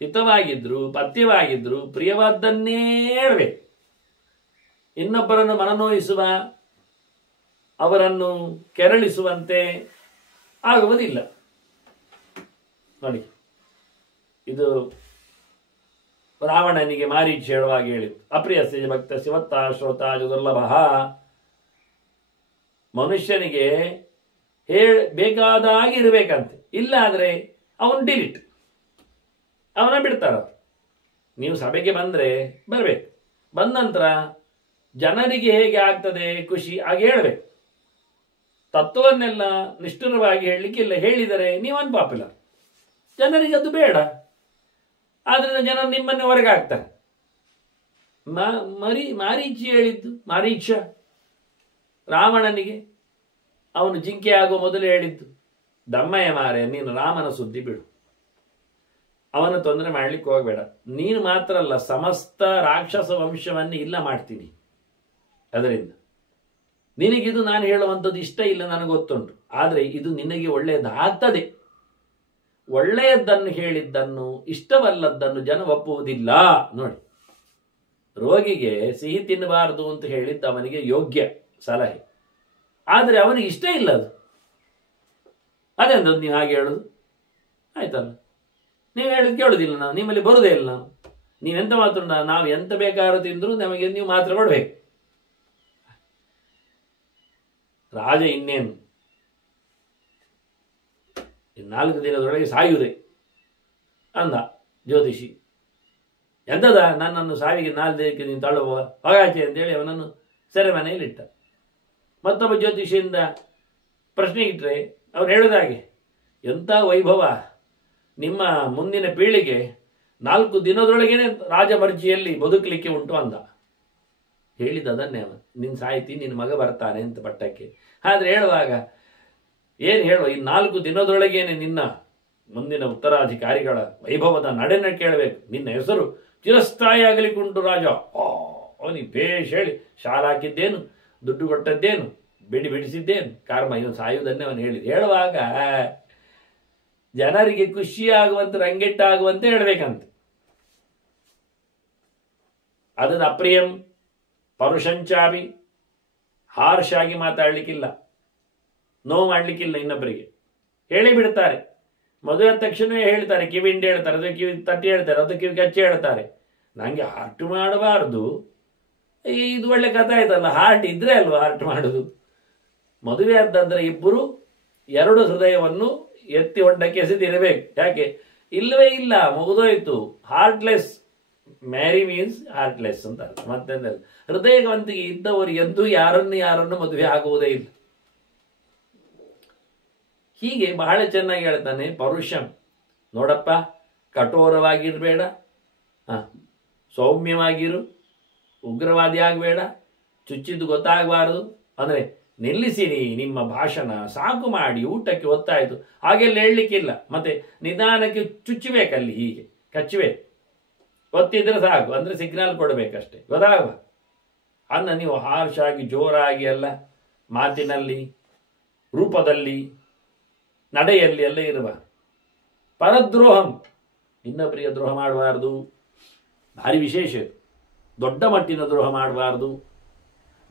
ಹಿತವಾಗಿದ್ರು, ಪಥ್ಯವಾಗಿದ್ರು ಪ್ರಿಯವಾದ್ದನ್ನೇ ಹೇಳಬೇಕು. ಇನ್ನೊಬ್ಬರನ್ನು ಮನನೋಯಿಸುವ, ಅವರನ್ನು ಕೆರಳಿಸುವಂತೆ ಆಗುವುದಿಲ್ಲ. ನೋಡಿ, ಇದು ರಾವಣನಿಗೆ ಮಾರೀಚ ಹೇಳುವಾಗ ಹೇಳಿತ್ತು, ಅಪ್ರಿಯಸ್ಯ ಭಕ್ತ ಶಿವತ್ತ ಶ್ರೋತ ದುರ್ಲಭ. ಮನುಷ್ಯನಿಗೆ ಬೇಕಾದಾಗಿ ಇರಬೇಕಂತೆ, ಇಲ್ಲ ಆದರೆ ಅವನು ಡಿಲೀಟ್, ಅವನ ಬಿಡ್ತಾರ. ನೀವು ಸಭೆಗೆ ಬಂದರೆ ಬರಬೇಕು, ಬಂದ ನಂತರ ಜನರಿಗೆ ಹೇಗೆ ಆಗ್ತದೆ ಖುಷಿ ಹಾಗೆ ಹೇಳಬೇಕು. ತತ್ವವನ್ನೆಲ್ಲ ನಿಷ್ಠುರವಾಗಿ ಹೇಳಲಿಕ್ಕೆ ಇಲ್ಲ, ಹೇಳಿದರೆ ನೀವು ಅನ್ಪಾಪ್ಯುಲರ್, ಜನರಿಗೆ ಅದು ಬೇಡ. ಆದ್ರಿಂದ ಜನ ನಿಮ್ಮನ್ನೇ ಹೊರಗೆ ಹಾಕ್ತಾರೆ. ಮಾರೀಚಿ ಹೇಳಿದ್ದು, ಮಾರೀಚ ರಾವಣನಿಗೆ ಅವನು ಜಿಂಕೆ ಆಗುವ ಮೊದಲು ಹೇಳಿದ್ದು, ದಮ್ಮಯ್ಯ ಮಾರೆ, ನೀನು ರಾಮನ ಸುದ್ದಿ ಬಿಡು, ಅವನ ತೊಂದರೆ ಮಾಡ್ಲಿಕ್ಕೆ ಹೋಗಬೇಡ. ನೀನು ಮಾತ್ರ ಅಲ್ಲ, ಸಮಸ್ತ ರಾಕ್ಷಸ ವಂಶವನ್ನು ಇಲ್ಲ ಮಾಡ್ತೀನಿ. ಅದರಿಂದ ನಿನಗಿದು ನಾನು ಹೇಳುವಂಥದ್ದು ಇಷ್ಟ ಇಲ್ಲ, ನನಗೆ ಗೊತ್ತುಂಟು, ಆದರೆ ಇದು ನಿನಗೆ ಒಳ್ಳೆಯದಾಗ್ತದೆ. ಒಳ್ಳೆಯದನ್ನು ಹೇಳಿದ್ದನ್ನು, ಇಷ್ಟವಲ್ಲದ್ದನ್ನು ಜನ ಒಪ್ಪುವುದಿಲ್ಲ. ನೋಡಿ, ರೋಗಿಗೆ ಸಿಹಿ ತಿನ್ನಬಾರದು ಅಂತ ಹೇಳಿದ್ದು ಅವನಿಗೆ ಯೋಗ್ಯ ಸಲಹೆ, ಆದರೆ ಅವನಿಗೆ ಇಷ್ಟ ಇಲ್ಲ ಅದು. ಅದೇಂದು ನೀವು ಹಾಗೆ ಹೇಳೋದು? ಆಯ್ತಲ್ಲ, ನೀವು ಹೇಳಿದ್ ಕೇಳೋದಿಲ್ಲ, ನಾವು ನಿಮ್ಮಲ್ಲಿ ಬರುವುದೇ ಇಲ್ಲ. ನಾವು ನೀವೆಂತ ಮಾತ್ರ, ನಾವು ಎಂತ ಬೇಕಾದ್ರೂ ತಿಂದ್ರು ನಮಗೆ ನೀವು ಮಾತ್ರ ಕೊಡ್ಬೇಕು. ರಾಜ ಇನ್ನೇನು 4 ದಿನದೊಳಗೆ ಸಾಯುವುದೇ ಅಂದ ಜ್ಯೋತಿಷಿ. ಎಂದದ ನನ್ನನ್ನು ಸಾವಿಗೆ 4 ದಿನಕ್ಕೆ ನೀನು ತಳ್ಳುವ ಹೊಗಾಚೆ ಅಂತೇಳಿ ಅವನನ್ನು ಸೆರೆಮನೆಯಲ್ಲಿಟ್ಟ. ಮತ್ತೊಬ್ಬ ಜ್ಯೋತಿಷಿಯಿಂದ ಪ್ರಶ್ನೆ ಇಟ್ಟರೆ ಅವ್ರು ಹೇಳೋದಾಗೆ, ಎಂಥ ವೈಭವ! ನಿಮ್ಮ ಮುಂದಿನ ಪೀಳಿಗೆ 4 ದಿನದೊಳಗೇನೆ ರಾಜಮರ್ಜಿಯಲ್ಲಿ ಬದುಕಲಿಕ್ಕೆ ಉಂಟು ಅಂದ. ಹೇಳಿದದನ್ನೇ ಅವನು, ನಿನ್ನ ಸಾಯ್ತಿ, ನಿನ್ನ ಮಗ ಬರ್ತಾನೆ ಅಂತ ಪಟ್ಟಕ್ಕೆ. ಆದರೆ ಹೇಳುವಾಗ ಏನು ಹೇಳುವ, ಈ 4 ದಿನದೊಳಗೇನೆ ನಿನ್ನ ಮುಂದಿನ ಉತ್ತರಾಧಿಕಾರಿಗಳ ವೈಭವದ ನಡೆನ ಕೇಳಬೇಕು. ನಿನ್ನ ಹೆಸರು ಚಿರಸ್ಥಾಯಿ ಆಗಲಿಕ್ಕೆ ಉಂಟು ರಾಜ. ಅವನಿಗೆ ಬೇಷ್ ಹೇಳಿ ಶಾಲೆ ಹಾಕಿದ್ದೇನು, ದುಡ್ಡು ಕೊಟ್ಟದ್ದೇನು, ಬಿಡಿಸಿದ್ದೇನು, ಕಾರ್ಮ ಇವನು ಸಾಯುವುದನ್ನೇ ಅವನು ಹೇಳುವಾಗ ಜನರಿಗೆ ಖುಷಿಯಾಗುವಂತೆ, ರಂಗೆಟ್ಟಾಗುವಂತೆ ಹೇಳಬೇಕಂತೆ. ಅದದ ಅಪ್ರಿಯಂ ಪರುಷಂಚಾಪಿ, ಹಾರ್ಷ್ ಆಗಿ ಮಾತಾಡಲಿಕ್ಕಿಲ್ಲ, ನೋವು ಮಾಡಲಿಕ್ಕಿಲ್ಲ. ಇನ್ನೊಬ್ಬರಿಗೆ ಹೇಳಿ ಬಿಡ್ತಾರೆ. ಮದುವೆ ತಕ್ಷಣವೇ ಹೇಳ್ತಾರೆ, ಕಿವಿ ಹಿಂಡಿ ಹೇಳ್ತಾರೆ, ಅದು ಕಿವಿ ತಟ್ಟಿ ಹೇಳ್ತಾರೆ, ಅದು ಕಿವಿ ಕಚ್ಚಿ ಹೇಳ್ತಾರೆ. ನನಗೆ ಹಾರ್ಟ್ ಮಾಡಬಾರ್ದು. ಇದು ಒಳ್ಳೆ ಕಥೆ ಆಯ್ತಲ್ಲ, ಹಾರ್ಟ್ ಇದ್ರೆ ಅಲ್ವಾ ಹಾರ್ಟ್ ಮಾಡೋದು. ಮದುವೆ ಆದಂದ್ರೆ ಇಬ್ಬರು 2 ಹೃದಯವನ್ನು ಎತ್ತಿ ಹೊಂಡಕ್ಕೆ ಎಸೆದಿರಬೇಕು. ಯಾಕೆ? ಇಲ್ಲವೇ ಇಲ್ಲ, ಮುಗಿದೋಯ್ತು. ಹಾರ್ಟ್ಲೆಸ್ ಮ್ಯಾರಿ ಮೀನ್ಸ್ ಹಾರ್ಟ್ಲೆಸ್ ಅಂತ ಅರ್ಥ. ಮತ್ತೆಂದಲ್ಲ, ಹೃದಯವಂತಿಗೆ ಇದ್ದವರು ಎಂದೂ ಯಾರನ್ನು ಮದುವೆ ಆಗುವುದೇ ಇಲ್ಲ. ಹೀಗೆ ಬಹಳ ಚೆನ್ನಾಗಿ ಹೇಳ್ತಾನೆ ಪರುಷಂ. ನೋಡಪ್ಪ, ಕಠೋರವಾಗಿರಬೇಡ, ಸೌಮ್ಯವಾಗಿರು, ಉಗ್ರವಾದಿ ಆಗಬೇಡ, ಚುಚ್ಚಿದ್ದು ಗೊತ್ತಾಗಬಾರದು. ಅಂದರೆ ನಿಲ್ಲಿಸಿರಿ ನಿಮ್ಮ ಭಾಷಣ, ಸಾಕು ಮಾಡಿ, ಊಟಕ್ಕೆ ಒತ್ತಾಯಿತು ಹಾಗೆಲ್ಲ ಹೇಳಲಿಕ್ಕಿಲ್ಲ. ಮತ್ತೆ ನಿಧಾನಕ್ಕೆ ಚುಚ್ಚಬೇಕಲ್ಲಿ, ಹೀಗೆ ಕಚ್ಚಬೇಕು, ಒತ್ತಿದ್ರೆ ಸಾಕು, ಅಂದರೆ ಸಿಗ್ನಲ್ ಕೊಡಬೇಕಷ್ಟೆ, ಗೊತ್ತಾಗುವ. ಅನ್ನ ನೀವು ಹಾರ್ಷ್ ಆಗಿ ಜೋರಾಗಿ ಅಲ್ಲ, ಮಾತಿನಲ್ಲಿ, ರೂಪದಲ್ಲಿ, ನಡೆಯಲ್ಲಿ ಎಲ್ಲ ಇರುವ. ಪರದ್ರೋಹಂ, ಇನ್ನೊಬ್ಬರಿಗೆ ದ್ರೋಹ ಮಾಡಬಾರ್ದು, ಭಾರಿ ವಿಶೇಷ. ದೊಡ್ಡ ಮಟ್ಟಿನ ದ್ರೋಹ ಮಾಡಬಾರ್ದು,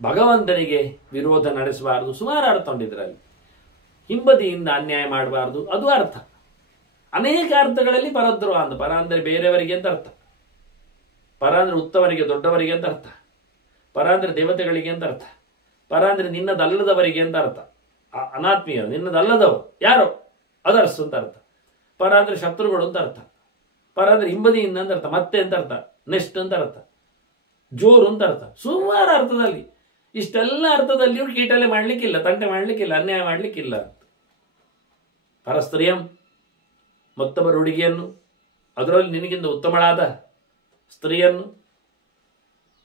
ಭಗವಂತನಿಗೆ ವಿರೋಧ ನಡೆಸಬಾರ್ದು. ಸುಮಾರು ಅರ್ಥ ಉಂಟಿದ್ರಲ್ಲಿ. ಹಿಂಬದಿಯಿಂದ ಅನ್ಯಾಯ ಮಾಡಬಾರ್ದು, ಅದು ಅರ್ಥ. ಅನೇಕ ಅರ್ಥಗಳಲ್ಲಿ ಪರದ್ರೋಹ ಅಂತ. ಪರ ಅಂದರೆ ಬೇರೆಯವರಿಗೆ ಅಂತ ಅರ್ಥ, ಪರ ಅಂದರೆ ಉತ್ತಮರಿಗೆ, ದೊಡ್ಡವರಿಗೆ ಅಂತ ಅರ್ಥ, ಪರ ಅಂದರೆ ದೇವತೆಗಳಿಗೆ ಅಂತ ಅರ್ಥ, ಪರ ಅಂದರೆ ನಿನ್ನದಲ್ಲದವರಿಗೆ ಅಂತ ಅರ್ಥ. ಅನಾತ್ಮೀಯರು, ನಿನ್ನದಲ್ಲದವರು ಯಾರೋ ಅದರ್ಸ್ ಅಂತ ಅರ್ಥ. ಪರ ಅಂದರೆ ಶತ್ರುಗಳು ಅಂತ ಅರ್ಥ. ಪರ ಅಂದರೆ ಹಿಂಬದಿಯಿಂದ ಅಂತ ಅರ್ಥ, ಮತ್ತೆ ಅಂತ ಅರ್ಥ, ನೆಕ್ಸ್ಟ್ ಅಂತ ಅರ್ಥ, ಜೋರು ಅಂತ ಅರ್ಥ. ಸುಮಾರು ಅರ್ಥದಲ್ಲಿ, ಇಷ್ಟೆಲ್ಲ ಅರ್ಥದಲ್ಲಿಯೂ ಕೀಟಲೆ ಮಾಡಲಿಕ್ಕಿಲ್ಲ, ತಂಟೆ ಮಾಡಲಿಕ್ಕಿಲ್ಲ, ಅನ್ಯಾಯ ಮಾಡಲಿಕ್ಕಿಲ್ಲ. ಪರಸ್ತ್ರೀಯಂ, ಮತ್ತೊಬ್ಬರ ಹುಡುಗಿಯನ್ನು, ಅದರಲ್ಲಿ ನಿನಗಿಂತ ಉತ್ತಮಳಾದ ಸ್ತ್ರೀಯನ್ನು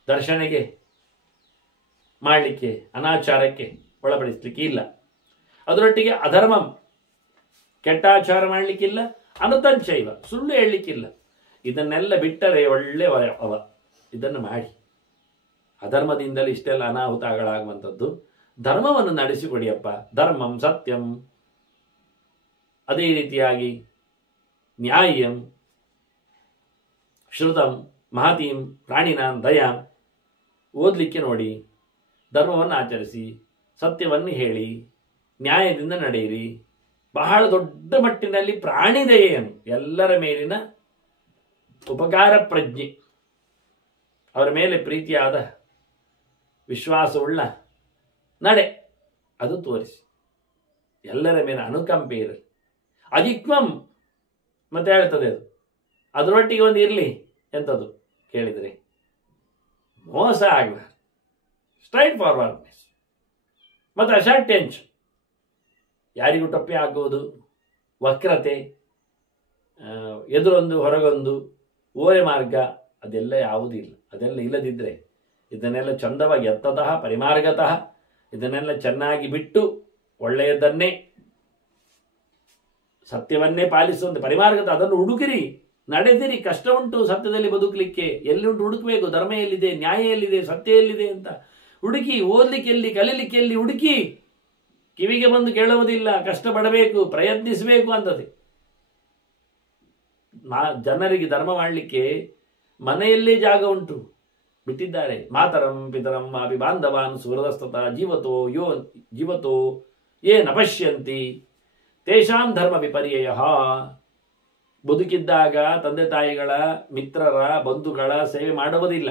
ದರ್ಶನೆಗೆ ಮಾಡಲಿಕ್ಕೆ, ಅನಾಚಾರಕ್ಕೆ ಒಳಪಡಿಸಲಿಕ್ಕೆ ಇಲ್ಲ. ಅದರೊಟ್ಟಿಗೆ ಅಧರ್ಮಂ, ಕೆಟ್ಟ ಆಚಾರ ಮಾಡಲಿಕ್ಕಿಲ್ಲ. ಅನುತಂಚೈವ, ಸುಳ್ಳು ಹೇಳಲಿಕ್ಕಿಲ್ಲ. ಇದನ್ನೆಲ್ಲ ಬಿಟ್ಟರೆ ಒಳ್ಳೆ ಅವ. ಇದನ್ನು ಮಾಡಿ. ಅಧರ್ಮದಿಂದಲೇ ಇಷ್ಟೆಲ್ಲ ಅನಾಹುತಗಳಾಗುವಂಥದ್ದು. ಧರ್ಮವನ್ನು ನಡೆಸಿಕೊಡಿಯಪ್ಪ. ಧರ್ಮಂ ಸತ್ಯಂ, ಅದೇ ರೀತಿಯಾಗಿ ನ್ಯಾಯಂ, ಶ್ರುತಂ, ಮಹತೀಂ, ಪ್ರಾಣಿನಾಂ ದಯಾಂ, ಓದಲಿಕ್ಕೆ ನೋಡಿ, ಧರ್ಮವನ್ನು ಆಚರಿಸಿ, ಸತ್ಯವನ್ನು ಹೇಳಿ, ನ್ಯಾಯದಿಂದ ನಡೆಯಿರಿ. ಬಹಳ ದೊಡ್ಡ ಮಟ್ಟಿನಲ್ಲಿ ಪ್ರಾಣಿ ದಯೆಯನ್ನು, ಎಲ್ಲರ ಮೇಲಿನ ಉಪಕಾರ ಪ್ರಜ್ಞೆ, ಅವರ ಮೇಲೆ ಪ್ರೀತಿಯಾದ ವಿಶ್ವಾಸವುಳ್ಳ ನಡೆ, ಅದು ತೋರಿಸಿ. ಎಲ್ಲರ ಮೇಲೆ ಅನುಕಂಪೆ ಇರಲಿ. ಅಜಿಕ್ವಂ ಮತ್ತೆ ಹೇಳ್ತದೆ ಅದು. ಅದರೊಟ್ಟಿಗೆ ಒಂದು ಇರಲಿ ಎಂಥದ್ದು ಕೇಳಿದರೆ, ಮೋಸ ಆಗಬಾರ್ದು, ಸ್ಟ್ರೈಟ್ ಫಾರ್ವರ್ಡ್ನೆಸ್. ಮತ್ತು ಅಶಾಟ್ಯಂಚ್, ಯಾರಿಗೂ ಟೊಪ್ಪೆ ಹಾಕುವುದು, ವಕ್ರತೆ, ಎದುರೊಂದು ಹೊರಗೊಂದು, ಓರೆ ಮಾರ್ಗ, ಅದೆಲ್ಲ ಯಾವುದೂ ಇಲ್ಲ. ಅದೆಲ್ಲ ಇಲ್ಲದಿದ್ದರೆ ಇದನ್ನೆಲ್ಲ ಚಂದವಾಗಿ ಎತ್ತತಃ ಪರಿಮಾರ್ಗತಃ ಇದನ್ನೆಲ್ಲ ಚೆನ್ನಾಗಿ ಬಿಟ್ಟು ಒಳ್ಳೆಯದನ್ನೇ, ಸತ್ಯವನ್ನೇ ಪಾಲಿಸುವಂತೆ ಪರಿಮಾರ್ಗತ, ಅದನ್ನು ಹುಡುಕಿರಿ, ನಡೆದಿರಿ. ಕಷ್ಟ ಉಂಟು ಸತ್ಯದಲ್ಲಿ ಬದುಕಲಿಕ್ಕೆ. ಎಲ್ಲಿ ಉಂಟು ಹುಡುಕಬೇಕು, ಧರ್ಮ ಎಲ್ಲಿದೆ, ನ್ಯಾಯ ಎಲ್ಲಿದೆ, ಸತ್ಯ ಎಲ್ಲಿದೆ ಅಂತ ಹುಡುಕಿ. ಓದಲಿಕ್ಕೆ ಎಲ್ಲಿ, ಕಲೀಲಿಕ್ಕೆ ಎಲ್ಲಿ ಹುಡುಕಿ. ಕಿವಿಗೆ ಬಂದು ಕೇಳುವುದಿಲ್ಲ, ಕಷ್ಟಪಡಬೇಕು, ಪ್ರಯತ್ನಿಸಬೇಕು ಅಂತದೆ. ಜನರಿಗೆ ಧರ್ಮ ಮಾಡಲಿಕ್ಕೆ ಮನೆಯಲ್ಲೇ ಜಾಗ ಉಂಟು, ಬಿಟ್ಟಿದ್ದಾರೆ. ಮಾತರಂ ಪಿತರಂ ಅಭಿ ಬಾಂಧವಾನ್ ಸುಹೃದಸ್ತತ ಜೀವತೋ ಯೇ ನಪಶ್ಯಂತಿ ತೇಷಾಂ ಧರ್ಮ ವಿಪರ್ಯಯ. ಬದುಕಿದ್ದಾಗ ತಂದೆ ತಾಯಿಗಳ, ಮಿತ್ರರ, ಬಂಧುಗಳ ಸೇವೆ ಮಾಡುವುದಿಲ್ಲ.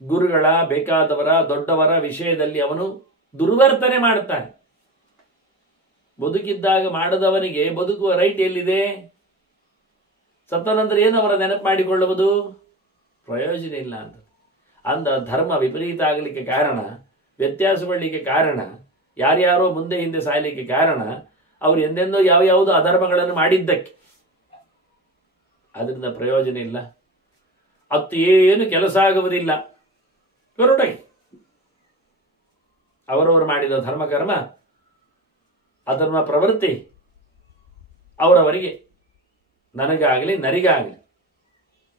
ಗುರುಗಳ, ಬೇಕಾದವರ, ದೊಡ್ಡವರ ವಿಷಯದಲ್ಲಿ ಅವನು ದುರ್ವರ್ತನೆ ಮಾಡುತ್ತಾನೆ. ಬದುಕಿದ್ದಾಗ ಮಾಡದವನಿಗೆ ಬದುಕುವ ರೈಟ್ ಎಲ್ಲಿದೆ? ಸತ್ತ ನಂತರ ಏನು ಅವರ ನೆನಪು ಮಾಡಿಕೊಳ್ಳುವುದು? ಪ್ರಯೋಜನ ಇಲ್ಲ ಅಂತ. ಅಂದ ಧರ್ಮ ವಿಪರೀತ ಆಗಲಿಕ್ಕೆ ಕಾರಣ, ವ್ಯತ್ಯಾಸಗೊಳ್ಳಲಿಕ್ಕೆ ಕಾರಣ, ಯಾರ್ಯಾರೋ ಮುಂದೆ ಹಿಂದೆ ಸಾಯಲಿಕ್ಕೆ ಕಾರಣ, ಅವರು ಎಂದೆಂದೋ ಯಾವ ಯಾವುದು ಅಧರ್ಮಗಳನ್ನು ಮಾಡಿದ್ದಕ್ಕೆ. ಅದರಿಂದ ಪ್ರಯೋಜನ ಇಲ್ಲ, ಅತ್ತು ಏನು ಕೆಲಸ ಆಗುವುದಿಲ್ಲ. ಹೊರಟಾಗಿ ಅವರವರು ಮಾಡಿದ ಧರ್ಮಕರ್ಮ ಅಧರ್ಮ ಪ್ರವೃತ್ತಿ ಅವರವರಿಗೆ, ನನಗಾಗಲಿ ನರಿಗಾಗಲಿ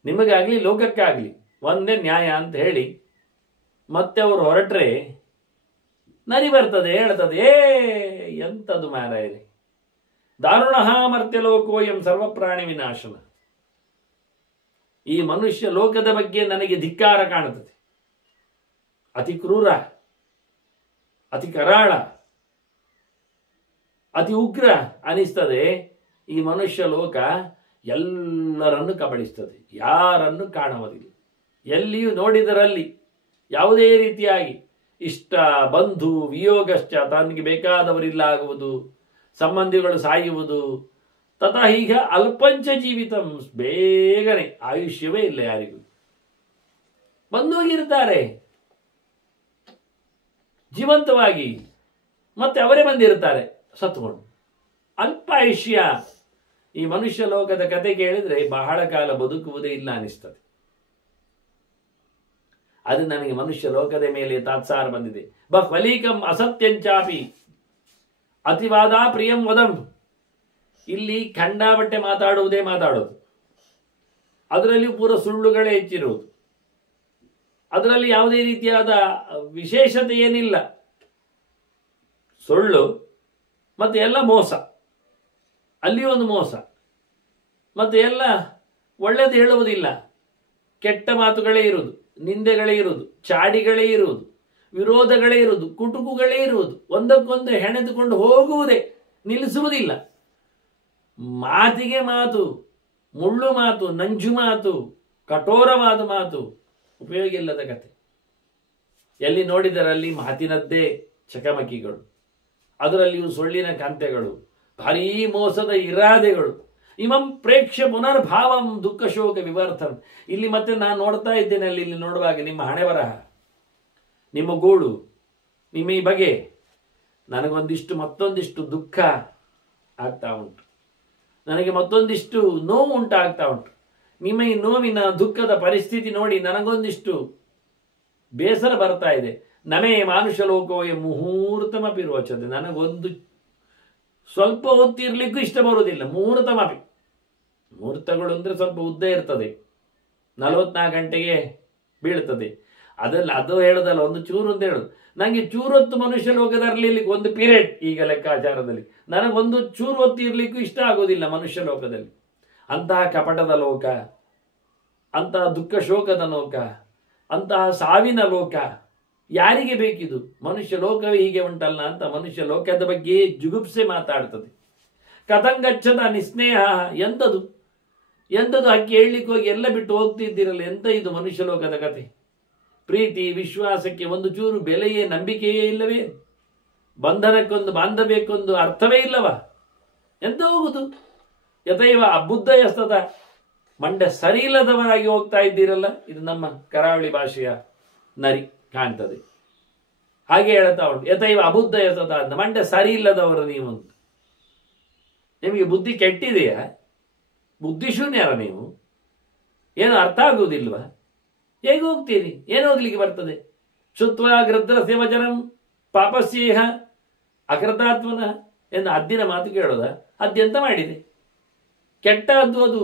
ನಿಮಗಾಗಲಿ ಲೋಕಕ್ಕಾಗಲಿ ಒಂದೇ ನ್ಯಾಯ ಅಂತ ಹೇಳಿ ಮತ್ತೆ ಅವರು ಹೊರಟ್ರೆ ನರಿ ಬರ್ತದೆ, ಹೇಳ್ತದೆ, ಎಂಥದ್ದು ಮಾರಾಯರೆ, ದಾರುಣಃ ಮರ್ತ್ಯಲೋಕೋಯಂ ಸರ್ವಪ್ರಾಣಿ ವಿನಾಶನ. ಈ ಮನುಷ್ಯ ಲೋಕದ ಬಗ್ಗೆ ನನಗೆ ಧಿಕ್ಕಾರ ಕಾಣುತ್ತದೆ, ಅತಿ ಕ್ರೂರ, ಅತಿ ಕರಾಳ, ಅತಿ ಉಗ್ರ ಅನಿಸ್ತದೆ. ಈ ಮನುಷ್ಯ ಲೋಕ ಎಲ್ಲರನ್ನು ಕಬಳಿಸ್ತದೆ, ಯಾರನ್ನು ಕಾಣುವುದಿಲ್ಲ. ಎಲ್ಲಿಯೂ ನೋಡಿದರಲ್ಲಿ ಯಾವುದೇ ರೀತಿಯಾಗಿ ಇಷ್ಟ ಬಂಧು ವಿಯೋಗಶ್ಚ, ತನಗೆ ಬೇಕಾದವರಿಲ್ಲ ಆಗುವುದು, ಸಂಬಂಧಿಗಳು ಸಾಯುವುದು, ತಥಾ ಹೀಗ ಅಲ್ಪಂಚ ಜೀವಿತಂ, ಬೇಗನೆ ಆಯುಷ್ಯವೇ ಇಲ್ಲ ಯಾರಿಗೂ. ಬಂದೋಗಿರ್ತಾರೆ ಜೀವಂತವಾಗಿ, ಮತ್ತೆ ಅವರೇ ಬಂದಿರ್ತಾರೆ ಸತ್ಕೊಂಡು. ಅಲ್ಪ ಆಯುಷ್ಯ. ಈ ಮನುಷ್ಯ ಲೋಕದ ಕತೆ ಕೇಳಿದ್ರೆ ಬಹಳ ಕಾಲ ಬದುಕುವುದೇ ಇಲ್ಲ ಅನಿಸ್ತದೆ. ಅದು ನನಗೆ ಮನುಷ್ಯ ಲೋಕದ ಮೇಲೆ ತಾತ್ಸಾರ ಬಂದಿದೆ. ಬಹ್ವಲೀಕಂ ಅಸತ್ಯಂಚಾಪಿ ಅತಿವಾದ ಪ್ರಿಯಂ ವದಂ. ಇಲ್ಲಿ ಖಂಡಾಬಟ್ಟೆ ಮಾತಾಡುವುದೇ ಮಾತಾಡೋದು, ಅದರಲ್ಲಿ ಪೂರ ಸುಳ್ಳುಗಳೇ ಹೆಚ್ಚಿರುವುದು, ಅದರಲ್ಲಿ ಯಾವುದೇ ರೀತಿಯಾದ ವಿಶೇಷತೆ ಏನಿಲ್ಲ. ಸುಳ್ಳು ಮತ್ತೆ ಎಲ್ಲ ಮೋಸ, ಅಲ್ಲಿ ಒಂದು ಮೋಸ, ಮತ್ತೆ ಎಲ್ಲ ಒಳ್ಳೆಯದು ಹೇಳುವುದಿಲ್ಲ, ಕೆಟ್ಟ ಮಾತುಗಳೇ ಇರುವುದು, ನಿಂದೆಗಳೇ ಇರುವುದು, ಚಾಡಿಗಳೇ ಇರುವುದು, ವಿರೋಧಗಳೇ ಇರುವುದು, ಕುಟುಕುಗಳೇ ಇರುವುದು, ಒಂದಕ್ಕೊಂದು ಹೆಣೆದುಕೊಂಡು ಹೋಗುವುದೇ, ನಿಲ್ಲಿಸುವುದಿಲ್ಲ. ಮಾತಿಗೆ ಮಾತು, ಮುಳ್ಳು ಮಾತು, ನಂಜು ಮಾತು, ಕಠೋರವಾದ ಮಾತು, ಉಪಯೋಗ ಇಲ್ಲದ ಕತೆ. ಎಲ್ಲಿ ನೋಡಿದರಲ್ಲಿ ಮಾತಿನದ್ದೇ ಚಕಮಕಿಗಳು, ಅದರಲ್ಲಿಯೂ ಸುಳ್ಳಿನ ಕಂತೆಗಳು, ಭಾರೀ ಮೋಸದ ಇರಾದೆಗಳು. ಇಮಂ ಪ್ರೇಕ್ಷ ಪುನರ್ಭಾವಂ ದುಃಖ ಶೋಕ ವಿವರ್ತನ್. ಇಲ್ಲಿ ಮತ್ತೆ ನಾನು ನೋಡ್ತಾ ಇದ್ದೇನೆ, ಅಲ್ಲಿ ಇಲ್ಲಿ ನೋಡುವಾಗ ನಿಮ್ಮ ಹಣೆ ಬರಹ, ನಿಮ್ಮ ಗೋಳು, ನಿಮ್ಮ ಈ ಬಗೆ ನನಗೊಂದಿಷ್ಟು ಮತ್ತೊಂದಿಷ್ಟು ದುಃಖ ಆಗ್ತಾ ಉಂಟು, ನನಗೆ ಮತ್ತೊಂದಿಷ್ಟು ನೋವು ಉಂಟಾಗ್ತಾ ಉಂಟು. ನಿಮ್ಮ ಈ ನೋವಿನ ದುಃಖದ ಪರಿಸ್ಥಿತಿ ನೋಡಿ ನನಗೊಂದಿಷ್ಟು ಬೇಸರ ಬರ್ತಾ ಇದೆ. ನಮೇ ಮಾನುಷ ಲೋಕವೇ ಮುಹೂರ್ತಮಪಿ ರೋಚತೆ. ನನಗೊಂದು ಸ್ವಲ್ಪ ಹೊತ್ತಿರ್ಲಿಕ್ಕೂ ಇಷ್ಟ ಬರುವುದಿಲ್ಲ. ಮುಹೂರ್ತಮಪಿ, ಮುಹೂರ್ತಗಳು ಅಂದ್ರೆ ಸ್ವಲ್ಪ ಉದ್ದ ಇರ್ತದೆ, 44 ಗಂಟೆಗೆ ಬೀಳ್ತದೆ. ಅದು ಹೇಳೋದಲ್ಲ, ಒಂದು ಚೂರು ಅಂತ ಹೇಳೋದು. ನನಗೆ ಚೂರು ಹೊತ್ತು ಮನುಷ್ಯ ಲೋಕದಲ್ಲಿ ಒಂದು ಪೀರಿಯಡ್, ಈಗ ಲೆಕ್ಕಾಚಾರದಲ್ಲಿ ನನಗೊಂದು ಚೂರು ಹೊತ್ತು ಇರ್ಲಿಕ್ಕೂ ಇಷ್ಟ ಆಗೋದಿಲ್ಲ ಮನುಷ್ಯ ಲೋಕದಲ್ಲಿ. ಅಂತಹ ಕಪಟದ ಲೋಕ, ಅಂತಹ ದುಃಖ ಶೋಕದ ಲೋಕ, ಅಂತಹ ಸಾವಿನ ಲೋಕ ಯಾರಿಗೆ ಬೇಕಿದು? ಮನುಷ್ಯ ಲೋಕವೇ ಹೀಗೆ ಉಂಟಲ್ಲ ಅಂತ ಮನುಷ್ಯ ಲೋಕದ ಬಗ್ಗೆ ಜುಗುಪ್ಸೆ ಮಾತಾಡ್ತದೆ. ಕಥಂಗಚ್ಚದ ನಿಸ್ನೇಹ. ಎಂಥದು ಎಂಥದು ಅಕ್ಕಿ ಹೇಳಲಿಕ್ಕೆ ಹೋಗಿ ಎಲ್ಲ ಬಿಟ್ಟು ಹೋಗ್ತಿದ್ದೀರಲ್ಲ, ಎಂತ ಇದು ಮನುಷ್ಯ ಲೋಕದ ಕತೆ? ಪ್ರೀತಿ ವಿಶ್ವಾಸಕ್ಕೆ ಒಂದು ಚೂರು ಬೆಲೆಯೇ ನಂಬಿಕೆಯೇ ಇಲ್ಲವೇ? ಬಂಧನಕ್ಕೊಂದು ಬಾಂಧವ್ಯಕ್ಕೊಂದು ಅರ್ಥವೇ ಇಲ್ಲವಾ? ಎಂತ ಹೋಗುದು? ಯಥೈವ ಅಬುದ್ಧ ಎಸ್ತದ. ಮಂಡ್ಯ ಸರಿ ಇಲ್ಲದವರಾಗಿ ಹೋಗ್ತಾ ಇದ್ದೀರಲ್ಲ. ಇದು ನಮ್ಮ ಕರಾವಳಿ ಭಾಷೆಯ ನರಿ ಕಾಣ್ತದೆ, ಹಾಗೆ ಹೇಳ್ತಾ ಉಂಟು. ಯಥೈವ ಅಬುದ್ಧ ಎಸ್ತದ ಅಂತ. ಮಂಡ್ಯ ಸರಿ ಇಲ್ಲದವರು ನೀವು ಅಂತ. ನಿಮಗೆ ಬುದ್ಧಿ ಕೆಟ್ಟಿದೆಯಾ? ಬುದ್ಧಿಶೂನ್ಯರ ನೀವು? ಏನು ಅರ್ಥ ಆಗುವುದಿಲ್ವಾ? ಹೇಗೆ ಹೋಗ್ತೀರಿ? ಏನು ಹೋಗ್ಲಿಕ್ಕೆ ಬರ್ತದೆ? ಶುತ್ವ ಗೃದ್ರಸ್ಯ ವಚನಂ ಪಾಪಸ್ಯೇಹ ಅಕೃತಾತ್ಮನ ಎಂದು ಹದ್ದಿನ ಮಾತು ಕೇಳೋದ? ಹದ್ದಿ ಎಂತ ಮಾಡಿದೆ? ಕೆಟ್ಟದ್ದು ಅದು.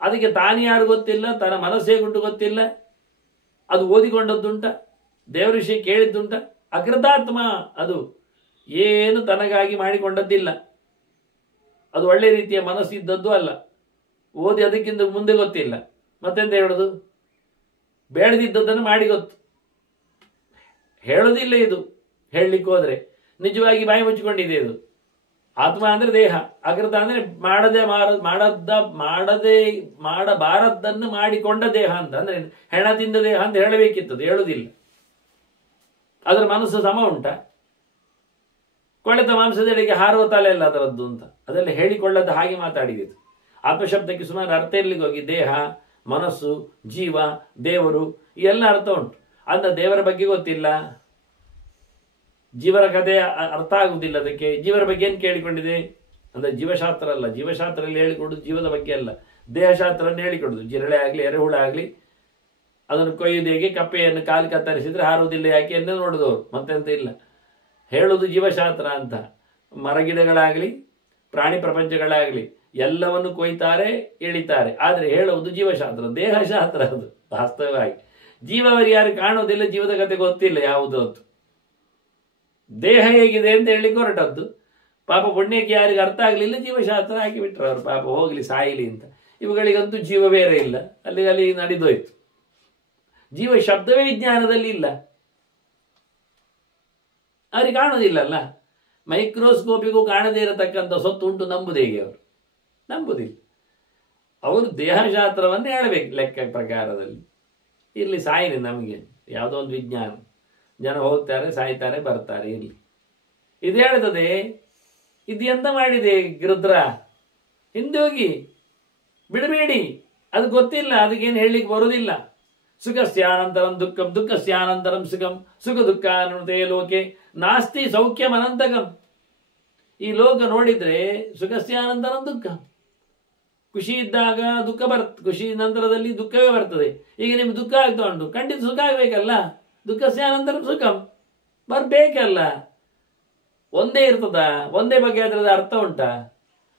ಅದಕ್ಕೆ ತಾನು ಯಾರು ಗೊತ್ತಿಲ್ಲ, ತನ್ನ ಮನಸ್ಸೇ ಗುಟ್ಟು ಗೊತ್ತಿಲ್ಲ. ಅದು ಓದಿಕೊಂಡದ್ದುಂಟ, ದೇವರ ವಿಷಯ ಕೇಳಿದ್ದುಂಟ. ಅಕೃತಾತ್ಮ ಅದು, ಏನು ತನಗಾಗಿ ಮಾಡಿಕೊಂಡದ್ದಿಲ್ಲ. ಅದು ಒಳ್ಳೆ ರೀತಿಯ ಮನಸ್ಸಿದ್ದದ್ದು ಅಲ್ಲ. ಓದಿ ಅದಕ್ಕಿಂತ ಮುಂದೆ ಗೊತ್ತಿಲ್ಲ. ಮತ್ತೆಂತ ಹೇಳೋದು? ಬೇಡದಿದ್ದದನ್ನು ಮಾಡಿ ಗೊತ್ತು. ಹೇಳೋದಿಲ್ಲ ಇದು. ಹೇಳಲಿಕ್ಕೆ ಹೋದ್ರೆ ನಿಜವಾಗಿ ಬಾಯಿ ಮುಚ್ಚಿಕೊಂಡಿದೆ ಇದು. ಆತ್ಮ ಅಂದ್ರೆ ದೇಹ, ಅಕೃತ ಅಂದ್ರೆ ಮಾಡಬಾರದನ್ನು ಮಾಡಿಕೊಂಡ ದೇಹ ಅಂತ. ಅಂದ್ರೆ ಹೆಣ ತಿಂದ ದೇಹ ಅಂತ ಹೇಳಬೇಕಿತ್ತು, ಹೇಳುವುದಿಲ್ಲ. ಅದರ ಮನಸ್ಸು ಸಮ ಉಂಟ? ಕೊಳೆತ ಮಾಂಸದೆಡೆಗೆ ಹಾರುವ ತಲೆ ಎಲ್ಲ ಅದರದ್ದು ಅಂತ ಅದೆಲ್ಲ ಹೇಳಿಕೊಳ್ಳದ ಹಾಗೆ ಮಾತಾಡಿದ್ದು. ಆತ್ಮಶಬ್ದಕ್ಕೆ ಸುಮಾರು ಅರ್ಥ ಇರ್ಲಿಕ್ಕೆ ಹೋಗಿ ದೇಹ, ಮನಸ್ಸು, ಜೀವ, ದೇವರು, ಈ ಎಲ್ಲ ಅರ್ಥ ಉಂಟು. ಅಂದ ದೇವರ ಬಗ್ಗೆ ಗೊತ್ತಿಲ್ಲ, ಜೀವರ ಕಥೆ ಅರ್ಥ ಆಗುವುದಿಲ್ಲ ಅದಕ್ಕೆ. ಜೀವರ ಬಗ್ಗೆ ಏನು ಕೇಳಿಕೊಂಡಿದೆ ಅಂದರೆ ಜೀವಶಾಸ್ತ್ರ ಅಲ್ಲ, ಜೀವಶಾಸ್ತ್ರದಲ್ಲಿ ಹೇಳಿಕೊಡುದು ಜೀವದ ಬಗ್ಗೆ ಅಲ್ಲ, ದೇಹಶಾಸ್ತ್ರವನ್ನು ಹೇಳಿಕೊಡುದು. ಜಿರಳೆ ಆಗಲಿ ಎರೆಹುಳ ಆಗಲಿ ಅದನ್ನು ಕೊಯ್ಯುವುದು ಹೇಗೆ, ಕಪ್ಪೆಯನ್ನು ಕಾಲು ಕತ್ತರಿಸಿದ್ರೆ ಹಾರುವುದಿಲ್ಲ ಯಾಕೆ ಎಂದು ನೋಡಿದವರು, ಮತ್ತೆಂತ ಇಲ್ಲ. ಹೇಳುವುದು ಜೀವಶಾಸ್ತ್ರ ಅಂತ. ಮರಗಿಡಗಳಾಗಲಿ ಪ್ರಾಣಿ ಪ್ರಪಂಚಗಳಾಗಲಿ ಎಲ್ಲವನ್ನು ಕೊಯ್ತಾರೆ ಎಳಿತಾರೆ, ಆದರೆ ಹೇಳುವುದು ಜೀವಶಾಸ್ತ್ರ, ದೇಹಶಾಸ್ತ್ರ. ಅದು ವಾಸ್ತವವಾಗಿ ಜೀವವರು ಯಾರು ಕಾಣೋದಿಲ್ಲ, ಜೀವದ ಕತೆ ಗೊತ್ತಿಲ್ಲ ಯಾವುದು ಅಂತ. ದೇಹ ಹೇಗಿದೆ ಅಂತ ಹೇಳಿ ಹೊರಟದ್ದು. ಪಾಪ ಪುಣ್ಯಕ್ಕೆ ಯಾರಿಗೆ ಅರ್ಥ ಆಗಲಿಲ್ಲ, ಜೀವಶಾಸ್ತ್ರ ಹಾಕಿಬಿಟ್ರು ಅವರು, ಪಾಪ ಹೋಗಲಿ ಸಾಯಿಲಿ ಅಂತ. ಇವುಗಳಿಗಂತೂ ಜೀವ ಬೇರೆ ಇಲ್ಲ, ಅಲ್ಲಿ ನಡೆದೋಯ್ತು. ಜೀವ ಶಬ್ದವೇ ವಿಜ್ಞಾನದಲ್ಲಿ ಇಲ್ಲ, ಅವ್ರಿಗೆ ಕಾಣೋದಿಲ್ಲಲ್ಲ. ಮೈಕ್ರೋಸ್ಕೋಪಿಗೂ ಕಾಣದೇ ಇರತಕ್ಕಂಥ ಸೊತ್ತು ಉಂಟು, ನಂಬುದು ಹೇಗೆ ಅವರು? ನಂಬುದಿಲ್ಲ. ಅವರು ದೇಹಶಾಸ್ತ್ರವನ್ನೇ ಹೇಳಬೇಕು ಲೆಕ್ಕ ಪ್ರಕಾರದಲ್ಲಿ. ಇರಲಿ ಸಾಯಿರಿ, ನಮಗೆ ಯಾವುದೋ ಒಂದು ವಿಜ್ಞಾನ, ಜನ ಹೋಗ್ತಾರೆ ಸಾಯ್ತಾರೆ ಬರ್ತಾರೆ, ಇರಲಿ. ಇದು ಹೇಳ್ತದೆ, ಇದು ಎಂತ ಮಾಡಿದೆ ಗೃದ್ರ, ಹಿಂದೆ ಹೋಗಿ ಬಿಡಬೇಡಿ, ಅದು ಗೊತ್ತಿಲ್ಲ, ಅದಕ್ಕೇನು ಹೇಳಲಿಕ್ಕೆ ಬರುವುದಿಲ್ಲ. ಸುಖಸ್ಯಾನಂತರಂ ದುಃಖಂ ದುಃಖಸ್ಯಾನಂತರಂ ಸುಖಂ ಸುಖ ದುಃಖ ಅನ್ನುವುದೇ ಲೋಕೆ ನಾಸ್ತಿ ಸೌಖ್ಯಂ ಅನಂತಕಂ. ಈ ಲೋಕ ನೋಡಿದ್ರೆ ಸುಖಸ್ಯಾನಂತರಂ ದುಃಖ, ಖುಷಿ ಇದ್ದಾಗ ದುಃಖ ಖುಷಿ ನಂತರದಲ್ಲಿ ದುಃಖವೇ ಬರ್ತದೆ. ಈಗ ನಿಮ್ಗೆ ದುಃಖ ಆಗ್ತಾ ಉಂಟು, ಖಂಡಿತ ಸುಖ ಆಗ್ಬೇಕಲ್ಲ, ದುಃಖಸ್ಯಾನಂತರಂ ಸುಖಂ ಬರ್ಬೇಕಲ್ಲ. ಒಂದೇ ಇರ್ತದ, ಒಂದೇ ಬಗ್ಗೆ ಅದರದ ಅರ್ಥ ಉಂಟಾ?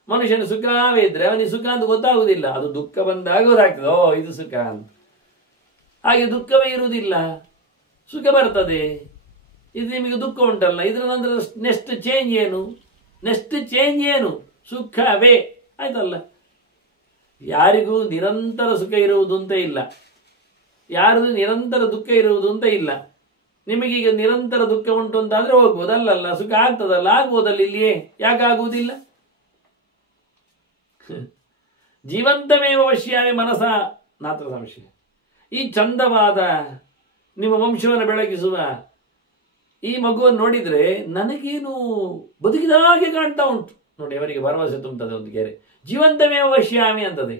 ಮನುಷ್ಯನ ಸುಖವೇ ಇದ್ರೆ ಅವನಿಗೆ ಸುಖ ಅಂತ ಗೊತ್ತಾಗುವುದಿಲ್ಲ, ಅದು ದುಃಖ ಬಂದಾಗ ಗೊತ್ತಾಗ್ತದೆ, ಓ ಇದು ಸುಖ ಅಂತ. ಹಾಗೆ ದುಃಖವೇ ಇರುವುದಿಲ್ಲ, ಸುಖ ಬರ್ತದೆ. ಇದು ನಿಮಗೆ ದುಃಖ ಉಂಟಲ್ಲ, ಇದರ ನಂತರ ನೆಕ್ಸ್ಟ್ ಚೇಂಜ್ ಏನು? ನೆಕ್ಸ್ಟ್ ಚೇಂಜ್ ಏನು? ಸುಖವೇ ಆಯ್ತಲ್ಲ. ಯಾರಿಗೂ ನಿರಂತರ ಸುಖ ಇರುವುದು ಅಂತ ಇಲ್ಲ, ಯಾರಿಗೂ ನಿರಂತರ ದುಃಖ ಇರುವುದು ಅಂತ ಇಲ್ಲ. ನಿಮಗೀಗ ನಿರಂತರ ದುಃಖ ಉಂಟು ಅಂತ ಆದ್ರೆ ಹೋಗ್ಬೋದಲ್ಲ, ಸುಖ ಆಗ್ತದಲ್ಲ, ಆಗ್ಬೋದಲ್ಲ, ಇಲ್ಲಿಯೇ ಯಾಕೆ ಆಗುವುದಿಲ್ಲ? ಜೀವಂತಮೇವ ವಶ್ಯಾಮಿ ಮನಸ ನಾತ್ರ ಸಂಶಯ. ಈ ಚಂದವಾದ ನಿಮ್ಮ ವಂಶವನ್ನು ಬೆಳಗಿಸುವ ಈ ಮಗುವನ್ನು ನೋಡಿದ್ರೆ ನನಗೇನು ಬದುಕಿದ ಹಾಗೆ ಕಾಣ್ತಾ ಉಂಟು ನೋಡಿ. ಅವರಿಗೆ ಭರವಸೆ ತುಂಬುತ್ತದೆ ಒಂದು ಗೆರೆ, ಜೀವಂತಮೇವ ವಶ್ಯಾಮಿ ಅಂತದೆ.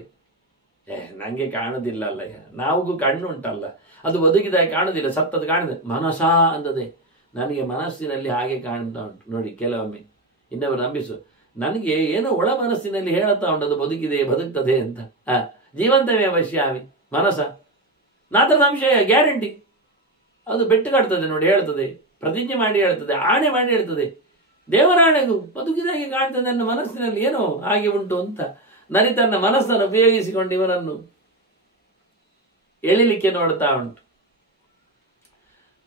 ನಂಗೆ ಕಾಣುದಿಲ್ಲ ಅಲ್ಲ, ನಾವಿಗೂ ಕಣ್ಣು ಉಂಟಲ್ಲ, ಅದು ಬದುಕಿದಾಗ ಕಾಣುದಿಲ್ಲ, ಸತ್ತದು ಕಾಣಿದೆ. ಮನಸ ಅಂತದೆ, ನನಗೆ ಮನಸ್ಸಿನಲ್ಲಿ ಹಾಗೆ ಕಾಣ್ತಾ ಉಂಟು ನೋಡಿ. ಕೆಲವೊಮ್ಮೆ ಇನ್ನೊಬ್ಬರು ನಂಬಿಸು, ನನಗೆ ಏನೋ ಒಳ ಮನಸ್ಸಿನಲ್ಲಿ ಹೇಳುತ್ತಾ ಉಂಟು ಅದು ಬದುಕಿದೆ ಬದುಕ್ತದೆ ಅಂತ. ಜೀವಂತವೇ ವಶ್ಯಾಮಿ ಮನಸ ನಾತ್ರ ಸಂಶಯ, ಗ್ಯಾರಂಟಿ. ಅದು ಬೆಟ್ಟು ಕಾಡ್ತದೆ ನೋಡಿ, ಹೇಳ್ತದೆ, ಪ್ರತಿಜ್ಞೆ ಮಾಡಿ ಹೇಳ್ತದೆ, ಆಣೆ ಮಾಡಿ ಹೇಳ್ತದೆ, ದೇವರಾಣೆಗೂ ಬದುಕಿದಾಗೆ ಕಾಣ್ತದೆ ನನ್ನ ಮನಸ್ಸಿನಲ್ಲಿ ಏನೋ ಹಾಗೆ ಉಂಟು ಅಂತ. ನನಗೆ ತನ್ನ ಮನಸ್ಸನ್ನು ಉಪಯೋಗಿಸಿಕೊಂಡು ಇವರನ್ನು ಎಳಿಲಿಕ್ಕೆ ನೋಡ್ತಾ ಉಂಟು.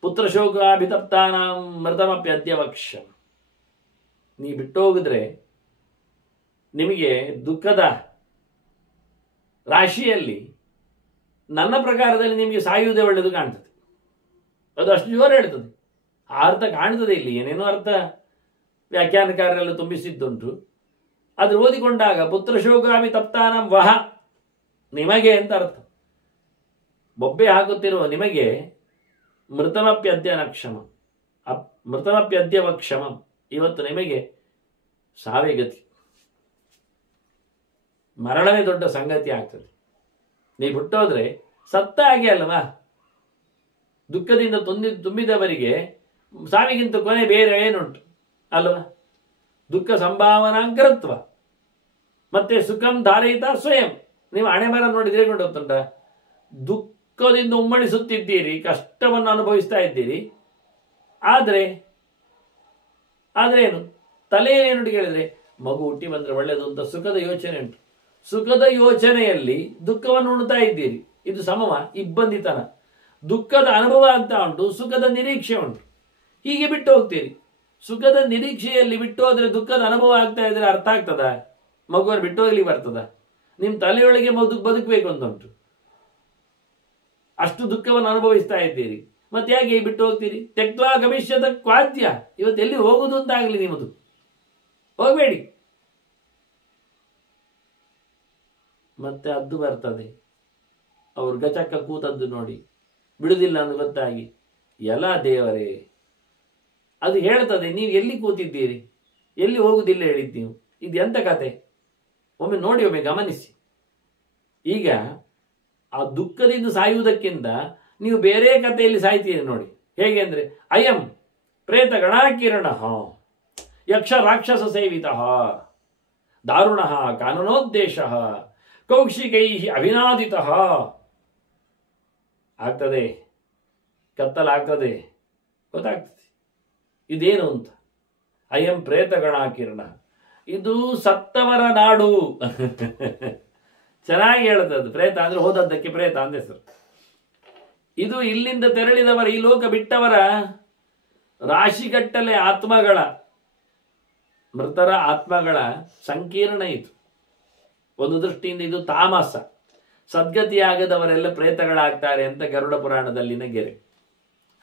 ಪುತ್ರ ಶೋಕಾಭಿತಪ್ತಾನಾಂ ಮೃತಮಪ್ಯ ವಕ್ಷಂ. ನೀ ಬಿಟ್ಟು ಹೋಗಿದ್ರೆ ನಿಮಗೆ ದುಃಖದ ರಾಶಿಯಲ್ಲಿ ನನ್ನ ಪ್ರಕಾರದಲ್ಲಿ ನಿಮಗೆ ಸಾಯುವುದೇ ಒಳ್ಳೆಯದು ಕಾಣ್ತದೆ. ಅದು ಅಷ್ಟು ಜೋರ ಹೇಳ್ತದೆ, ಆ ಅರ್ಥ ಕಾಣ್ತದೆ. ಇಲ್ಲಿ ಏನೇನೋ ಅರ್ಥ ವ್ಯಾಖ್ಯಾನಕಾರರೆಲ್ಲ ತುಂಬಿಸಿದ್ದುಂಟು. ಅದು ಓದಿಕೊಂಡಾಗ ಪುತ್ರ ಶೋಕಾಮಿ ತಪ್ತಾನಂ ವಹ, ನಿಮಗೆ ಅಂತ ಅರ್ಥ. ಬೊಬ್ಬೆ ಹಾಕುತ್ತಿರುವ ನಿಮಗೆ ಮೃತಮಪ್ಯದ್ಯ ನಕ್ಷಮ ಮೃತಮಪ್ಯದ್ಯ ವಕ್ಷಮಂ, ಇವತ್ತು ನಿಮಗೆ ಸಾವೇ ಗತಿ, ಮರಣವೇ ದೊಡ್ಡ ಸಂಗತಿ ಆಗ್ತದೆ. ನೀವು ಬಿಟ್ಟೋದ್ರೆ ಸತ್ತ ಹಾಗೆ ಅಲ್ವಾ? ದುಃಖದಿಂದ ತುಂಬಿದವರಿಗೆ ಸಾವಿಗಿಂತ ಕೊನೆ ಬೇರೆ ಏನುಂಟು ಅಲ್ವಾ? ದುಃಖ ಸಂಭಾವನಾಂಕರತ್ವ ಮತ್ತೆ ಸುಖಂ ಧಾರಯಿತ ಸ್ವಯಂ. ನೀವು ಹಣೆ ಬರ ನೋಡಿದ್ರೆ ಗೊತ್ತುಂಟ, ದುಃಖದಿಂದ ಉಮ್ಮಳಿಸುತ್ತಿದ್ದೀರಿ, ಕಷ್ಟವನ್ನು ಅನುಭವಿಸ್ತಾ ಇದ್ದೀರಿ. ಆದ್ರೆ ಏನು ತಲೆಯೇನು ಕೇಳಿದ್ರೆ ಮಗು ಹುಟ್ಟಿ ಬಂದ್ರೆ ಒಳ್ಳೆಯದು ಅಂತ ಸುಖದ ಯೋಚನೆ ಉಂಟು. ಸುಖದ ಯೋಚನೆಯಲ್ಲಿ ದುಃಖವನ್ನು ಉಣ್ತಾ ಇದ್ದೀರಿ, ಇದು ಸಮವ ಇಬ್ಬಂದಿತನ. ದುಃಖದ ಅನುಭವ ಆಗ್ತಾ ಉಂಟು, ಸುಖದ ನಿರೀಕ್ಷೆ ಉಂಟು, ಹೀಗೆ ಬಿಟ್ಟು ಹೋಗ್ತೀರಿ. ಸುಖದ ನಿರೀಕ್ಷೆಯಲ್ಲಿ ಬಿಟ್ಟು ಹೋದ್ರೆ ದುಃಖದ ಅನುಭವ ಆಗ್ತಾ ಇದ್ರೆ ಅರ್ಥ ಆಗ್ತದ? ಮಗುವನ್ನು ಬಿಟ್ಟು ಹೋಗ್ಲಿಕ್ಕೆ ಬರ್ತದ? ನಿಮ್ಮ ತಲೆಯೊಳಗೆ ಬದುಕಬೇಕು ಅಂತ ಉಂಟು, ಅಷ್ಟು ದುಃಖವನ್ನು ಅನುಭವಿಸ್ತಾ ಇದ್ದೀರಿ, ಮತ್ತೆ ಯಾಕೆ ಬಿಟ್ಟು ಹೋಗ್ತೀರಿ? ತೆಕ್ವಾ ಗಮಿಷ್ಯದ ಕ್ವಾದ್ಯ, ಇವತ್ತು ಎಲ್ಲಿ ಹೋಗುದು ಅಂತ ಆಗಲಿ ನಿಮ್ಮದು, ಹೋಗಬೇಡಿ. ಮತ್ತೆ ಅದು ಬರ್ತದೆ, ಅವ್ರು ಗಚಕ್ಕ ಕೂತದ್ದು ನೋಡಿ ಬಿಡುದಿಲ್ಲ ಅಂತ ಗೊತ್ತಾಗಿ, ಎಲ್ಲ ದೇವರೇ ಅದು ಹೇಳ್ತದೆ, ನೀವು ಎಲ್ಲಿ ಕೂತಿದ್ದೀರಿ, ಎಲ್ಲಿ ಹೋಗುದಿಲ್ಲ ಹೇಳಿದ್ದು ನೀವು, ಇದು ಎಂತ ಕತೆ? ಒಮ್ಮೆ ನೋಡಿ, ಒಮ್ಮೆ ಗಮನಿಸಿ. ಈಗ ಆ ದುಃಖದಿಂದ ಸಾಯುವುದಕ್ಕಿಂತ ನೀವು ಬೇರೆ ಕಥೆಯಲ್ಲಿ ಸಾಯ್ತೀರಿ ನೋಡಿ. ಹೇಗೆ ಅಂದ್ರೆ ಅಯಂ ಪ್ರೇತಗಣಾಕಿರಣ ಯಕ್ಷ ರಾಕ್ಷಸ ಸೇವಿತ ದಾರುಣ ಕಾನನೋದ್ದೇಶ ಕೌಕ್ಷಿಕೈ ಅಭಿನಾದಿತ. ಆಗ್ತದೆ, ಕತ್ತಲಾಗ್ತದೆ, ಗೊತ್ತಾಗ್ತದೆ ಇದೇನು ಅಂತ. ಅಯಂ ಪ್ರೇತಗಣಾಕಿರಣ, ಇದು ಸತ್ತವರ ನಾಡು. ಚೆನ್ನಾಗಿ ಹೇಳುತ್ತದೆ. ಪ್ರೇತ ಅಂದ್ರೆ ಹೋದದ್ದಕ್ಕೆ ಪ್ರೇತ ಅಂತ ಹೆಸರು. ಇದು ಇಲ್ಲಿಂದ ತೆರಳಿದವರ, ಈ ಲೋಕ ಬಿಟ್ಟವರ ರಾಶಿಗಟ್ಟಲೆ ಆತ್ಮಗಳ, ಮೃತರ ಆತ್ಮಗಳ ಸಂಕೀರ್ಣ ಇದು. ಒಂದು ದೃಷ್ಟಿಯಿಂದ ಇದು ತಾಮಸ, ಸದ್ಗತಿಯಾಗದವರೆಲ್ಲ ಪ್ರೇತಗಳಾಗ್ತಾರೆ ಅಂತ ಗರುಡ ಪುರಾಣದಲ್ಲಿನ ಗೆರೆ.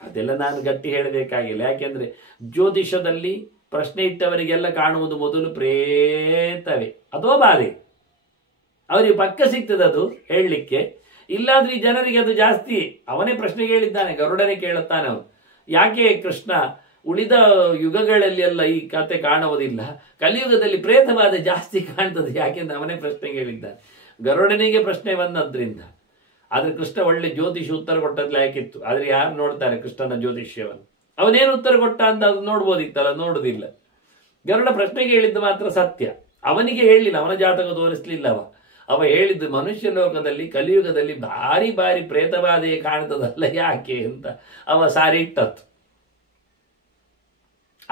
ಅದೆಲ್ಲ ನಾನು ಗಟ್ಟಿ ಹೇಳಬೇಕಾಗಿಲ್ಲ. ಯಾಕೆಂದ್ರೆ ಜ್ಯೋತಿಷದಲ್ಲಿ ಪ್ರಶ್ನೆ ಇಟ್ಟವರಿಗೆಲ್ಲ ಕಾಣುವುದು ಮೊದಲು ಪ್ರೇತವೇ ಅಥವಾ ಬಾಧೆ. ಅವರಿಗೆ ಪಕ್ಕ ಸಿಗ್ತದೆ ಅದು ಹೇಳಲಿಕ್ಕೆ. ಇಲ್ಲಾದ್ರೆ ಈ ಜನರಿಗೆ ಅದು ಜಾಸ್ತಿ. ಅವನೇ ಪ್ರಶ್ನೆ ಕೇಳಿದ್ದಾನೆ, ಗರುಡನೇ ಕೇಳುತ್ತಾನೆ ಅವನು, ಯಾಕೆ ಕೃಷ್ಣ ಉಳಿದ ಯುಗಗಳಲ್ಲಿ ಎಲ್ಲ ಈ ಕತೆ ಕಾಣುವುದಿಲ್ಲ, ಕಲಿಯುಗದಲ್ಲಿ ಪ್ರೇತಬಾಧೆ ಜಾಸ್ತಿ ಕಾಣ್ತದೆ ಯಾಕೆಂದ್ರೆ ಅವನೇ ಪ್ರಶ್ನೆ ಕೇಳಿದ್ದಾನೆ. ಗರುಡನಿಗೆ ಪ್ರಶ್ನೆ ಬಂದದ್ರಿಂದ. ಆದ್ರೆ ಕೃಷ್ಣ ಒಳ್ಳೆ ಜ್ಯೋತಿಷಿ ಉತ್ತರ ಕೊಟ್ಟದ್ಲೆ ಯಾಕಿತ್ತು. ಆದ್ರೆ ಯಾರು ನೋಡ್ತಾರೆ ಕೃಷ್ಣನ ಜ್ಯೋತಿಷ್ಯವನ್ನು? ಅವನೇನು ಉತ್ತರ ಕೊಟ್ಟ ಅಂತ ಅದು ನೋಡ್ಬೋದಿತ್ತಲ್ಲ, ನೋಡುದಿಲ್ಲ. ಗರುಡ ಪ್ರಶ್ನೆ ಕೇಳಿದ್ದು ಮಾತ್ರ ಸತ್ಯ. ಅವನಿಗೆ ಹೇಳಿಲ್ಲ, ಅವನ ಜಾತಕ ತೋರಿಸ್ಲಿಲ್ಲ. ಅವ ಹೇಳಿದ್ದು ಮನುಷ್ಯ ಲೋಕದಲ್ಲಿ ಕಲಿಯುಗದಲ್ಲಿ ಭಾರಿ ಭಾರಿ ಪ್ರೇತಬಾಧೆ ಕಾಣ್ತದಲ್ಲ ಯಾಕೆ ಅಂತ ಅವ ಸಾರಿ ಇಟ್ಟತ್ತು.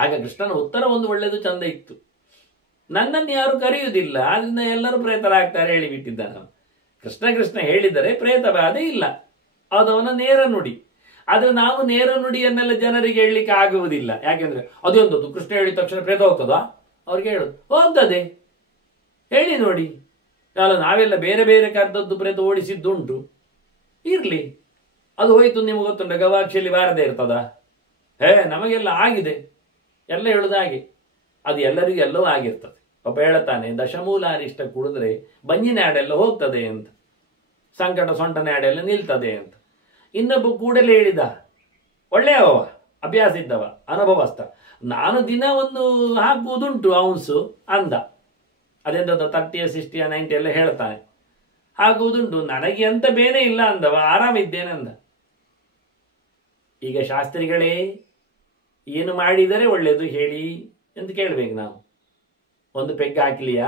ಆಗ ಕೃಷ್ಣನ ಉತ್ತರ ಒಂದು ಒಳ್ಳೆದು ಚಂದ ಇತ್ತು. ನನ್ನನ್ನು ಯಾರು ಕರೆಯುವುದಿಲ್ಲ, ಆದ್ರಿಂದ ಎಲ್ಲರೂ ಪ್ರೇತರಾಗ್ತಾರೆ ಹೇಳಿಬಿಟ್ಟಿದ್ದಾನೆ ಅವನು. ಕೃಷ್ಣ ಹೇಳಿದರೆ ಪ್ರೇತಬಾಧೆ ಇಲ್ಲ, ಅದು ಅವನ ನೇರ ನುಡಿ. ಆದ್ರೆ ನಾವು ನೇರ ನುಡಿಯನ್ನೆಲ್ಲ ಜನರಿಗೆ ಹೇಳಲಿಕ್ಕೆ ಆಗುವುದಿಲ್ಲ. ಯಾಕೆಂದ್ರೆ ಅದೊಂದದ್ದು ಕೃಷ್ಣ ಹೇಳಿದ ತಕ್ಷಣ ಪ್ರೇತ ಹೋಗ್ತದಾ? ಅವ್ರಿಗೆ ಹೇಳುದು ಹೋಗ್ತದೆ, ಹೇಳಿ ನೋಡಿ. ಅಲ್ಲ, ನಾವೆಲ್ಲ ಬೇರೆ ಬೇರೆ ಕರೆದದ್ದು ಪ್ರೇತ ಓಡಿಸಿದ್ದುಂಟು, ಇರ್ಲಿ, ಅದು ಹೋಯ್ತು. ನಿಮ್ಗೆ ಗೊತ್ತುಂಟ ಗವಾಕ್ಷಿಯಲ್ಲಿ ಬಾರದೆ ಇರ್ತದ? ನಮಗೆಲ್ಲ ಆಗಿದೆ ಎಲ್ಲ ಹೇಳುದು ಹಾಗೆ. ಅದು ಎಲ್ಲರಿಗೂ ಎಲ್ಲವೂ ಆಗಿರ್ತದೆ. ಒಬ್ಬ ಹೇಳುತ್ತಾನೆ, ದಶಮೂಲಾರಿಷ್ಟ ಕುಡಿದ್ರೆ ಬಂಜಿನಾಡೆಲ್ಲ ಹೋಗ್ತದೆ ಅಂತ, ಸಂಕಟ ಸೊಂಟನಾಡೆಲ್ಲ ನಿಲ್ತದೆ ಅಂತ. ಇನ್ನೊಬ್ಬ ಕೂಡಲೇ ಹೇಳಿದ, ಒಳ್ಳೆಯವ, ಅಭ್ಯಾಸ ಇದ್ದವ, ಅನುಭವಸ್ಥ, ನಾನು ದಿನ ಒಂದು ಹಾಕುವುದುಂಟು ಔನ್ಸು ಅಂದ. ಅದೆಂದ 30, 60, 90 ಎಲ್ಲ ಹೇಳ್ತಾನೆ, ಹಾಕುವುದುಂಟು, ನನಗೆ ಅಂತ ಬೇನೆ ಇಲ್ಲ ಅಂದವ, ಆರಾಮಿದ್ದೇನೆ ಅಂದ. ಈಗ ಶಾಸ್ತ್ರಿಗಳೇ ಏನು ಮಾಡಿದರೆ ಒಳ್ಳೆಯದು ಹೇಳಿ ಅಂತ ಕೇಳ್ಬೇಕು ನಾವು. ಒಂದು ಪೆಗ್ ಹಾಕಲಿಯಾ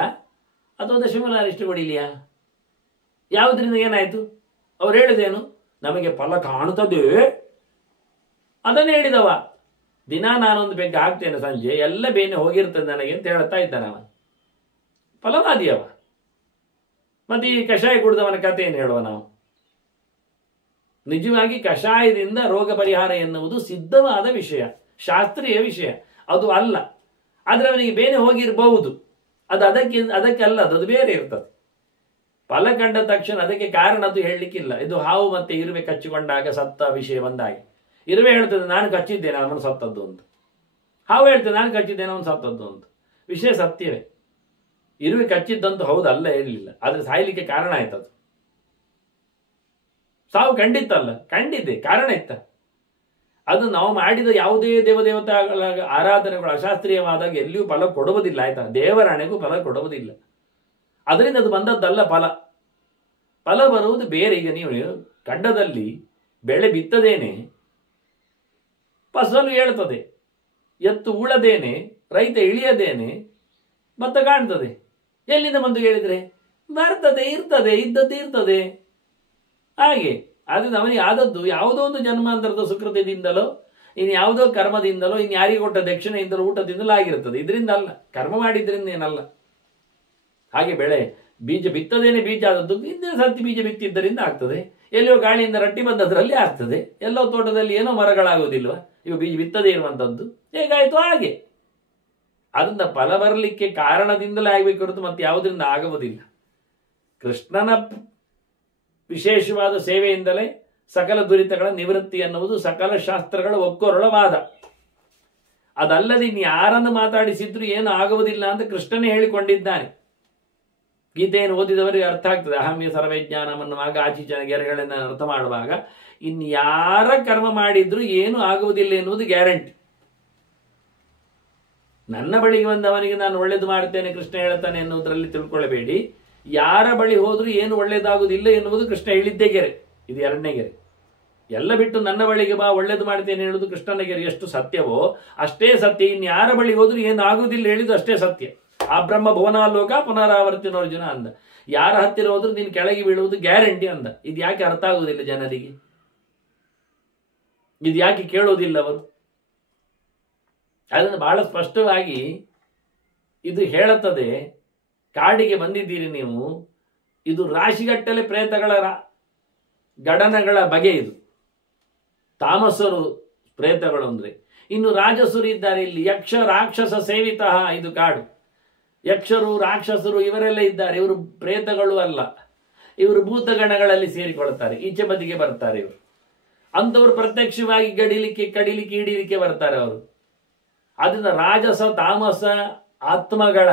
ಅಥವಾ ದಶಮೂಲಾರಿಷ್ಟ ಹೊಡಿಲಿಯಾ? ಯಾವುದರಿಂದ ಏನಾಯ್ತು? ಅವ್ರು ಹೇಳಿದೇನು? ನಮಗೆ ಫಲ ಕಾಣುತ್ತದೆ, ಅದನ್ನು ಹೇಳಿದವ. ದಿನ ನಾನೊಂದು ಪೆಗ್ ಹಾಕ್ತೇನೆ, ಸಂಜೆ ಎಲ್ಲ ಬೇನೆ ಹೋಗಿರ್ತದೆ ನನಗೆ ಅಂತ ಹೇಳ್ತಾ ಇದ್ದಾನವ. ಫಲವಾದಿಯವ. ಮತ್ತೆ ಈ ಕಷಾಯ ಕುಡಿದವನ ಕಥೆ ಏನು ಹೇಳುವ ನಾವು? ನಿಜವಾಗಿ ಕಷಾಯದಿಂದ ರೋಗ ಪರಿಹಾರ ಎನ್ನುವುದು ಸಿದ್ಧವಾದ ವಿಷಯ, ಶಾಸ್ತ್ರೀಯ ವಿಷಯ, ಅದು ಅಲ್ಲ. ಆದ್ರೆ ಅವನಿಗೆ ಬೇನೆ ಹೋಗಿರಬಹುದು, ಅದು ಅದಕ್ಕೆ ಅಲ್ಲ, ಅದು ಬೇರೆ ಇರ್ತದೆ. ಫಲ ಕಂಡ ತಕ್ಷಣ ಅದಕ್ಕೆ ಕಾರಣ ಅದು ಹೇಳಲಿಕ್ಕಿಲ್ಲ. ಇದು ಹಾವು ಮತ್ತೆ ಇರುವೆ ಕಚ್ಚಿಕೊಂಡಾಗ ಸತ್ತ ವಿಷಯ ಬಂದಾಗ ಇರುವೆ ಹೇಳ್ತದೆ ನಾನು ಕಚ್ಚಿದ್ದೇನೆ ಅವನು ಸತ್ತದ್ದು ಅಂತ, ಹಾವು ಹೇಳ್ತದೆ ನಾನು ಕಚ್ಚಿದ್ದೇನೆ ಅವನು ಸತ್ತದ್ದು ಅಂತ. ವಿಷಯ ಸತ್ಯವೇ, ಇರುವೆ ಕಚ್ಚಿದ್ದಂತೂ ಹೌದಲ್ಲ ಹೇಳಲಿಲ್ಲ, ಆದ್ರೆ ಸಾಯ್ಲಿಕ್ಕೆ ಕಾರಣ ಆಯ್ತದು. ಸಾವು ಕಂಡಿತ್ತಲ್ಲ, ಕಂಡಿದ್ದೆ, ಕಾರಣ ಇತ್ತ. ಅದು ನಾವು ಮಾಡಿದ ಯಾವುದೇ ದೇವದೇವತೆಗಳ ಆರಾಧನೆಗಳು ಅಶಾಸ್ತ್ರೀಯವಾದಾಗ ಎಲ್ಲಿಯೂ ಫಲ ಕೊಡುವುದಿಲ್ಲ, ಆಯ್ತಾ? ದೇವರಾಣೆಗೂ ಫಲ ಕೊಡುವುದಿಲ್ಲ. ಅದರಿಂದ ಅದು ಬಂದದ್ದಲ್ಲ ಫಲ. ಫಲ ಬರುವುದು ಬೇರೆ. ಈಗ ನೀವು ಖಂಡದಲ್ಲಿ ಬೆಳೆ ಬಿತ್ತದೇನೆ ಫಸಲು ಹೇಳ್ತದೆ, ಎತ್ತು ಉಳದೇನೆ ರೈತ ಇಳಿಯದೇನೆ ಭತ್ತ ಕಾಣ್ತದೆ. ಎಲ್ಲಿಂದ ಬಂದು ಹೇಳಿದ್ರೆ ಬರ್ತದೆ, ಇರ್ತದೆ, ಇದ್ದದ್ದು ಇರ್ತದೆ. ಹಾಗೆ ಆದ್ರಿಂದ ಅವನಿಗೆ ಆದದ್ದು ಯಾವುದೋ ಒಂದು ಜನ್ಮಾಂತರದ ಸುಕೃತದಿಂದಲೋ ಇನ್ನು ಯಾವುದೋ ಕರ್ಮದಿಂದಲೋ ಇನ್ನು ಯಾರಿಗೆ ಕೊಟ್ಟ ದಕ್ಷಿಣೆಯಿಂದಲೋ ಊಟದಿಂದಲೋ ಆಗಿರ್ತದೆ. ಇದರಿಂದ ಅಲ್ಲ, ಕರ್ಮ ಮಾಡಿದ್ರಿಂದ ಏನಲ್ಲ. ಹಾಗೆ ಬೆಳೆ ಬೀಜ ಬಿತ್ತದೇನೆ ಬೀಜ ಆದದ್ದು ಹಿಂದಿನ ಸರ್ತಿ ಬೀಜ ಬಿತ್ತಿದ್ದರಿಂದ ಆಗ್ತದೆ. ಎಲ್ಲಿಯೋ ಗಾಳಿಯಿಂದ ರಟ್ಟಿ ಬಂದದ್ರಲ್ಲಿ ಆಗ್ತದೆ. ಎಲ್ಲೋ ತೋಟದಲ್ಲಿ ಏನೋ ಮರಗಳಾಗುವುದಿಲ್ವ? ಇವು ಬೀಜ ಬಿತ್ತದೇ ಇರುವಂತದ್ದು ಹೇಗಾಯ್ತು ಹಾಗೆ. ಅದರಿಂದ ಫಲ ಬರಲಿಕ್ಕೆ ಕಾರಣದಿಂದಲೇ ಆಗಬೇಕು ಹೊರತು ಮತ್ತೆ ಯಾವುದರಿಂದ ಆಗುವುದಿಲ್ಲ. ಕೃಷ್ಣನ ವಿಶೇಷವಾದ ಸೇವೆಯಿಂದಲೇ ಸಕಲ ದುರಿತಗಳ ನಿವೃತ್ತಿ ಎನ್ನುವುದು ಸಕಲ ಶಾಸ್ತ್ರಗಳ ಒಕ್ಕೊರಳ ವಾದ. ಅದಲ್ಲದೆ ಇನ್ನು ಯಾರನ್ನು ಮಾತಾಡಿಸಿದ್ರು ಏನು ಆಗುವುದಿಲ್ಲ ಅಂತ ಕೃಷ್ಣನೇ ಹೇಳಿಕೊಂಡಿದ್ದಾನೆ. ಗೀತೆಯನ್ನು ಓದಿದವರಿಗೆ ಅರ್ಥ ಆಗ್ತದೆ. ಅಹಮ್ಯ ಸರ್ವಜ್ಞಾನಂ ಅನ್ನುವಾಗ ಆಚೀಚನ ಗೆರೆಗಳನ್ನು ಅರ್ಥ ಮಾಡುವಾಗ ಇನ್ನು ಯಾರ ಕರ್ಮ ಮಾಡಿದ್ರು ಏನು ಆಗುವುದಿಲ್ಲ ಎನ್ನುವುದು ಗ್ಯಾರಂಟಿ. ನನ್ನ ಬಳಿಗೆ ಬಂದವನಿಗೆ ನಾನು ಒಳ್ಳೇದು ಮಾಡ್ತೇನೆ ಕೃಷ್ಣ ಹೇಳ್ತಾನೆ ಎನ್ನುವುದರಲ್ಲಿ ತಿಳ್ಕೊಳ್ಳಬೇಡಿ. ಯಾರ ಬಳಿ ಹೋದ್ರೂ ಏನು ಒಳ್ಳೇದಾಗುವುದಿಲ್ಲ ಎನ್ನುವುದು ಕೃಷ್ಣ ಹೇಳಿದ್ದೇ ಗೆರೆ. ಇದು ಎರಡನೇ ಗೆರೆ. ಎಲ್ಲ ಬಿಟ್ಟು ನನ್ನ ಬಳಿಗೆ ಬಾ ಒಳ್ಳೇದು ಮಾಡ್ತೇನೆ ಹೇಳುದು ಕೃಷ್ಣನಿಗೆ ಎಷ್ಟು ಸತ್ಯವೋ ಅಷ್ಟೇ ಸತ್ಯ. ಇನ್ಯಾರ ಬಳಿಗೆ ಹೋದ್ರೂ ಏನು ಆಗುದಿಲ್ಲ ಹೇಳಿದ್ದು ಅಷ್ಟೇ ಸತ್ಯ. ಆ ಬ್ರಹ್ಮ ಭುವನಾಲೋಕ ಪುನರಾವರ್ತಿನ ಅರ್ಜುನ ಅಂದ. ಯಾರ ಹತ್ತಿರ ಹೋದ್ರೂ ನೀನು ಕೆಳಗೆ ಬೀಳುವುದು ಗ್ಯಾರಂಟಿ ಅಂದ. ಇದು ಯಾಕೆ ಅರ್ಥ ಆಗುವುದಿಲ್ಲ ಜನರಿಗೆ? ಇದು ಯಾಕೆ ಕೇಳೋದಿಲ್ಲ ಅವರು? ಅದನ್ನು ಬಹಳ ಸ್ಪಷ್ಟವಾಗಿ ಇದು ಹೇಳುತ್ತದೆ. ಕಾಡಿಗೆ ಬಂದಿದ್ದೀರಿ ನೀವು, ಇದು ರಾಶಿಗಟ್ಟಲೆ ಪ್ರೇತಗಳ ಗಡನಗಳ ಬಗೆ. ಇದು ತಾಮಸರು ಪ್ರೇತಗಳು ಅಂದ್ರೆ. ಇನ್ನು ರಾಜಸರು ಇದ್ದಾರೆ ಇಲ್ಲಿ, ಯಕ್ಷ ರಾಕ್ಷಸ ಸೇವಿತ. ಇದು ಕಾಡು. ಯಕ್ಷರು ರಾಕ್ಷಸರು ಇವರೆಲ್ಲ ಇದ್ದಾರೆ. ಇವರು ಪ್ರೇತಗಳು ಅಲ್ಲ, ಇವರು ಭೂತಗಣಗಳಲ್ಲಿ ಸೇರಿಕೊಳ್ತಾರೆ. ಈಚೆ ಬದಿಗೆ ಬರ್ತಾರೆ ಇವರು. ಅಂಥವ್ರು ಪ್ರತ್ಯಕ್ಷವಾಗಿ ಕಡಿಲಿಕ್ಕೆ ಹಿಡಿಲಿಕ್ಕೆ ಬರ್ತಾರೆ ಅವರು. ಅದರಿಂದ ರಾಜಸ ತಾಮಸ ಆತ್ಮಗಳ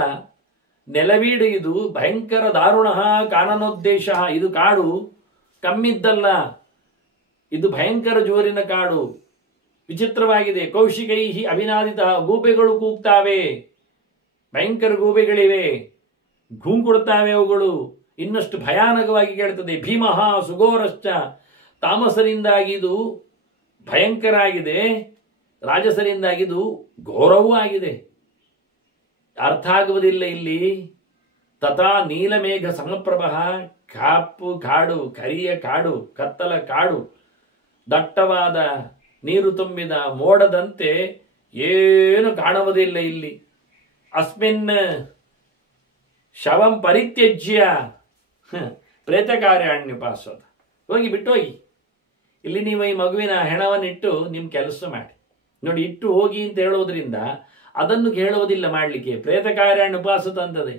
ನೆಲವೀಡು ಇದು. ಭಯಂಕರ ದಾರುಣ ಕಾನನೋದ್ದೇಶ. ಇದು ಕಾಡು ಕಮ್ಮಿದ್ದಲ್ಲ, ಇದು ಭಯಂಕರ ಜೋರಿನ ಕಾಡು. ವಿಚಿತ್ರವಾಗಿದೆ. ಕೌಶಿಕೈಹಿ ಅಭಿನಾದಿತ. ಗೂಬೆಗಳು ಕೂಗ್ತಾವೆ, ಭಯಂಕರ ಗೂಬೆಗಳಿವೆ, ಕೊಡ್ತಾವೆ ಅವುಗಳು. ಇನ್ನಷ್ಟು ಭಯಾನಕವಾಗಿ ಕೇಳ್ತದೆ. ಭೀಮಃ ಸುಘೋರಶ್ಚ. ತಾಮಸರಿಂದಾಗಿ ಇದು ಭಯಂಕರ ಆಗಿದೆ, ರಾಜಸರಿಂದಾಗಿ ಇದು ಘೋರವೂ ಆಗಿದೆ. ಅರ್ಥ ಆಗುವುದಿಲ್ಲ ಇಲ್ಲಿ. ತಥಾ ನೀಲಮೇಘ ಸಮಪ್ರಭ. ಕಾಪು ಕಾಡು, ಕರಿಯ ಕಾಡು, ಕತ್ತಲ ಕಾಡು, ದಟ್ಟವಾದ ನೀರು ತುಂಬಿದ ಮೋಡದಂತೆ ಏನು ಕಾಣುವುದಿಲ್ಲ ಇಲ್ಲಿ. ಅಸ್ಮಿನ್ ಶವಂ ಪರಿತ್ಯಜ್ಯ ಪ್ರೇತಕಾರ್ಯಾಣ್ಯುಪಾಸದ. ಹೋಗಿ ಬಿಟ್ಟು ಹೋಗಿ. ಇಲ್ಲಿ ನೀವು ಈ ಮಗುವಿನ ಹೆಣವನ್ನಿಟ್ಟು ನಿಮ್ಮ ಕೆಲಸ ಮಾಡಿ ನೋಡಿ. ಇಟ್ಟು ಹೋಗಿ ಅಂತ ಹೇಳೋದ್ರಿಂದ ಅದನ್ನು ಹೇಳೋದಿಲ್ಲ ಮಾಡಲಿಕ್ಕೆ. ಪ್ರೇತಕಾರ್ಯಾಣ್ಯ ಉಪಾಸತ ಅಂತದೆ.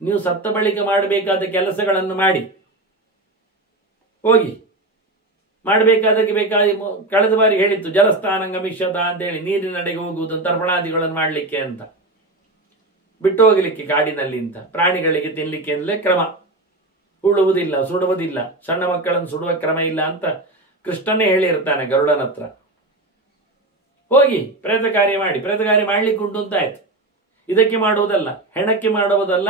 ನೀವು ಸತ್ತ ಬಳಿಕ ಮಾಡಬೇಕಾದ ಕೆಲಸಗಳನ್ನು ಮಾಡಿ ಹೋಗಿ. ಮಾಡಬೇಕಾದಕ್ಕೆ ಬೇಕಾದ ಕಳೆದ ಬಾರಿ ಹೇಳಿತ್ತು ಜಲಸ್ಥಾನಂಗಮಿಷ್ಯತ ಅಂತೇಳಿ, ನೀರಿನಡೆಗೆ ಹೋಗುವುದು, ತರ್ಪಣಾದಿಗಳನ್ನು ಮಾಡಲಿಕ್ಕೆ ಅಂತ. ಬಿಟ್ಟು ಹೋಗಲಿಕ್ಕೆ ಕಾಡಿನಲ್ಲಿ ಅಂತ. ಪ್ರಾಣಿಗಳಿಗೆ ತಿನ್ನಲಿಕ್ಕೆ ಅಂತಲೇ ಕ್ರಮ. ಉಳುವುದಿಲ್ಲ, ಸುಡುವುದಿಲ್ಲ, ಸಣ್ಣ ಮಕ್ಕಳನ್ನು ಸುಡುವ ಕ್ರಮ ಇಲ್ಲ ಅಂತ ಕೃಷ್ಣನೇ ಹೇಳಿರ್ತಾನೆ ಗರುಡನ ಹತ್ರ. ಹೋಗಿ ಪ್ರೇತ ಕಾರ್ಯ ಮಾಡಿ. ಪ್ರೇತ ಕಾರ್ಯ ಮಾಡ್ಲಿಕ್ಕೆ ಉಂಟು ಅಂತ ಆಯ್ತು. ಇದಕ್ಕೆ ಮಾಡುವುದಲ್ಲ, ಹೆಣಕ್ಕೆ ಮಾಡುವುದಲ್ಲ,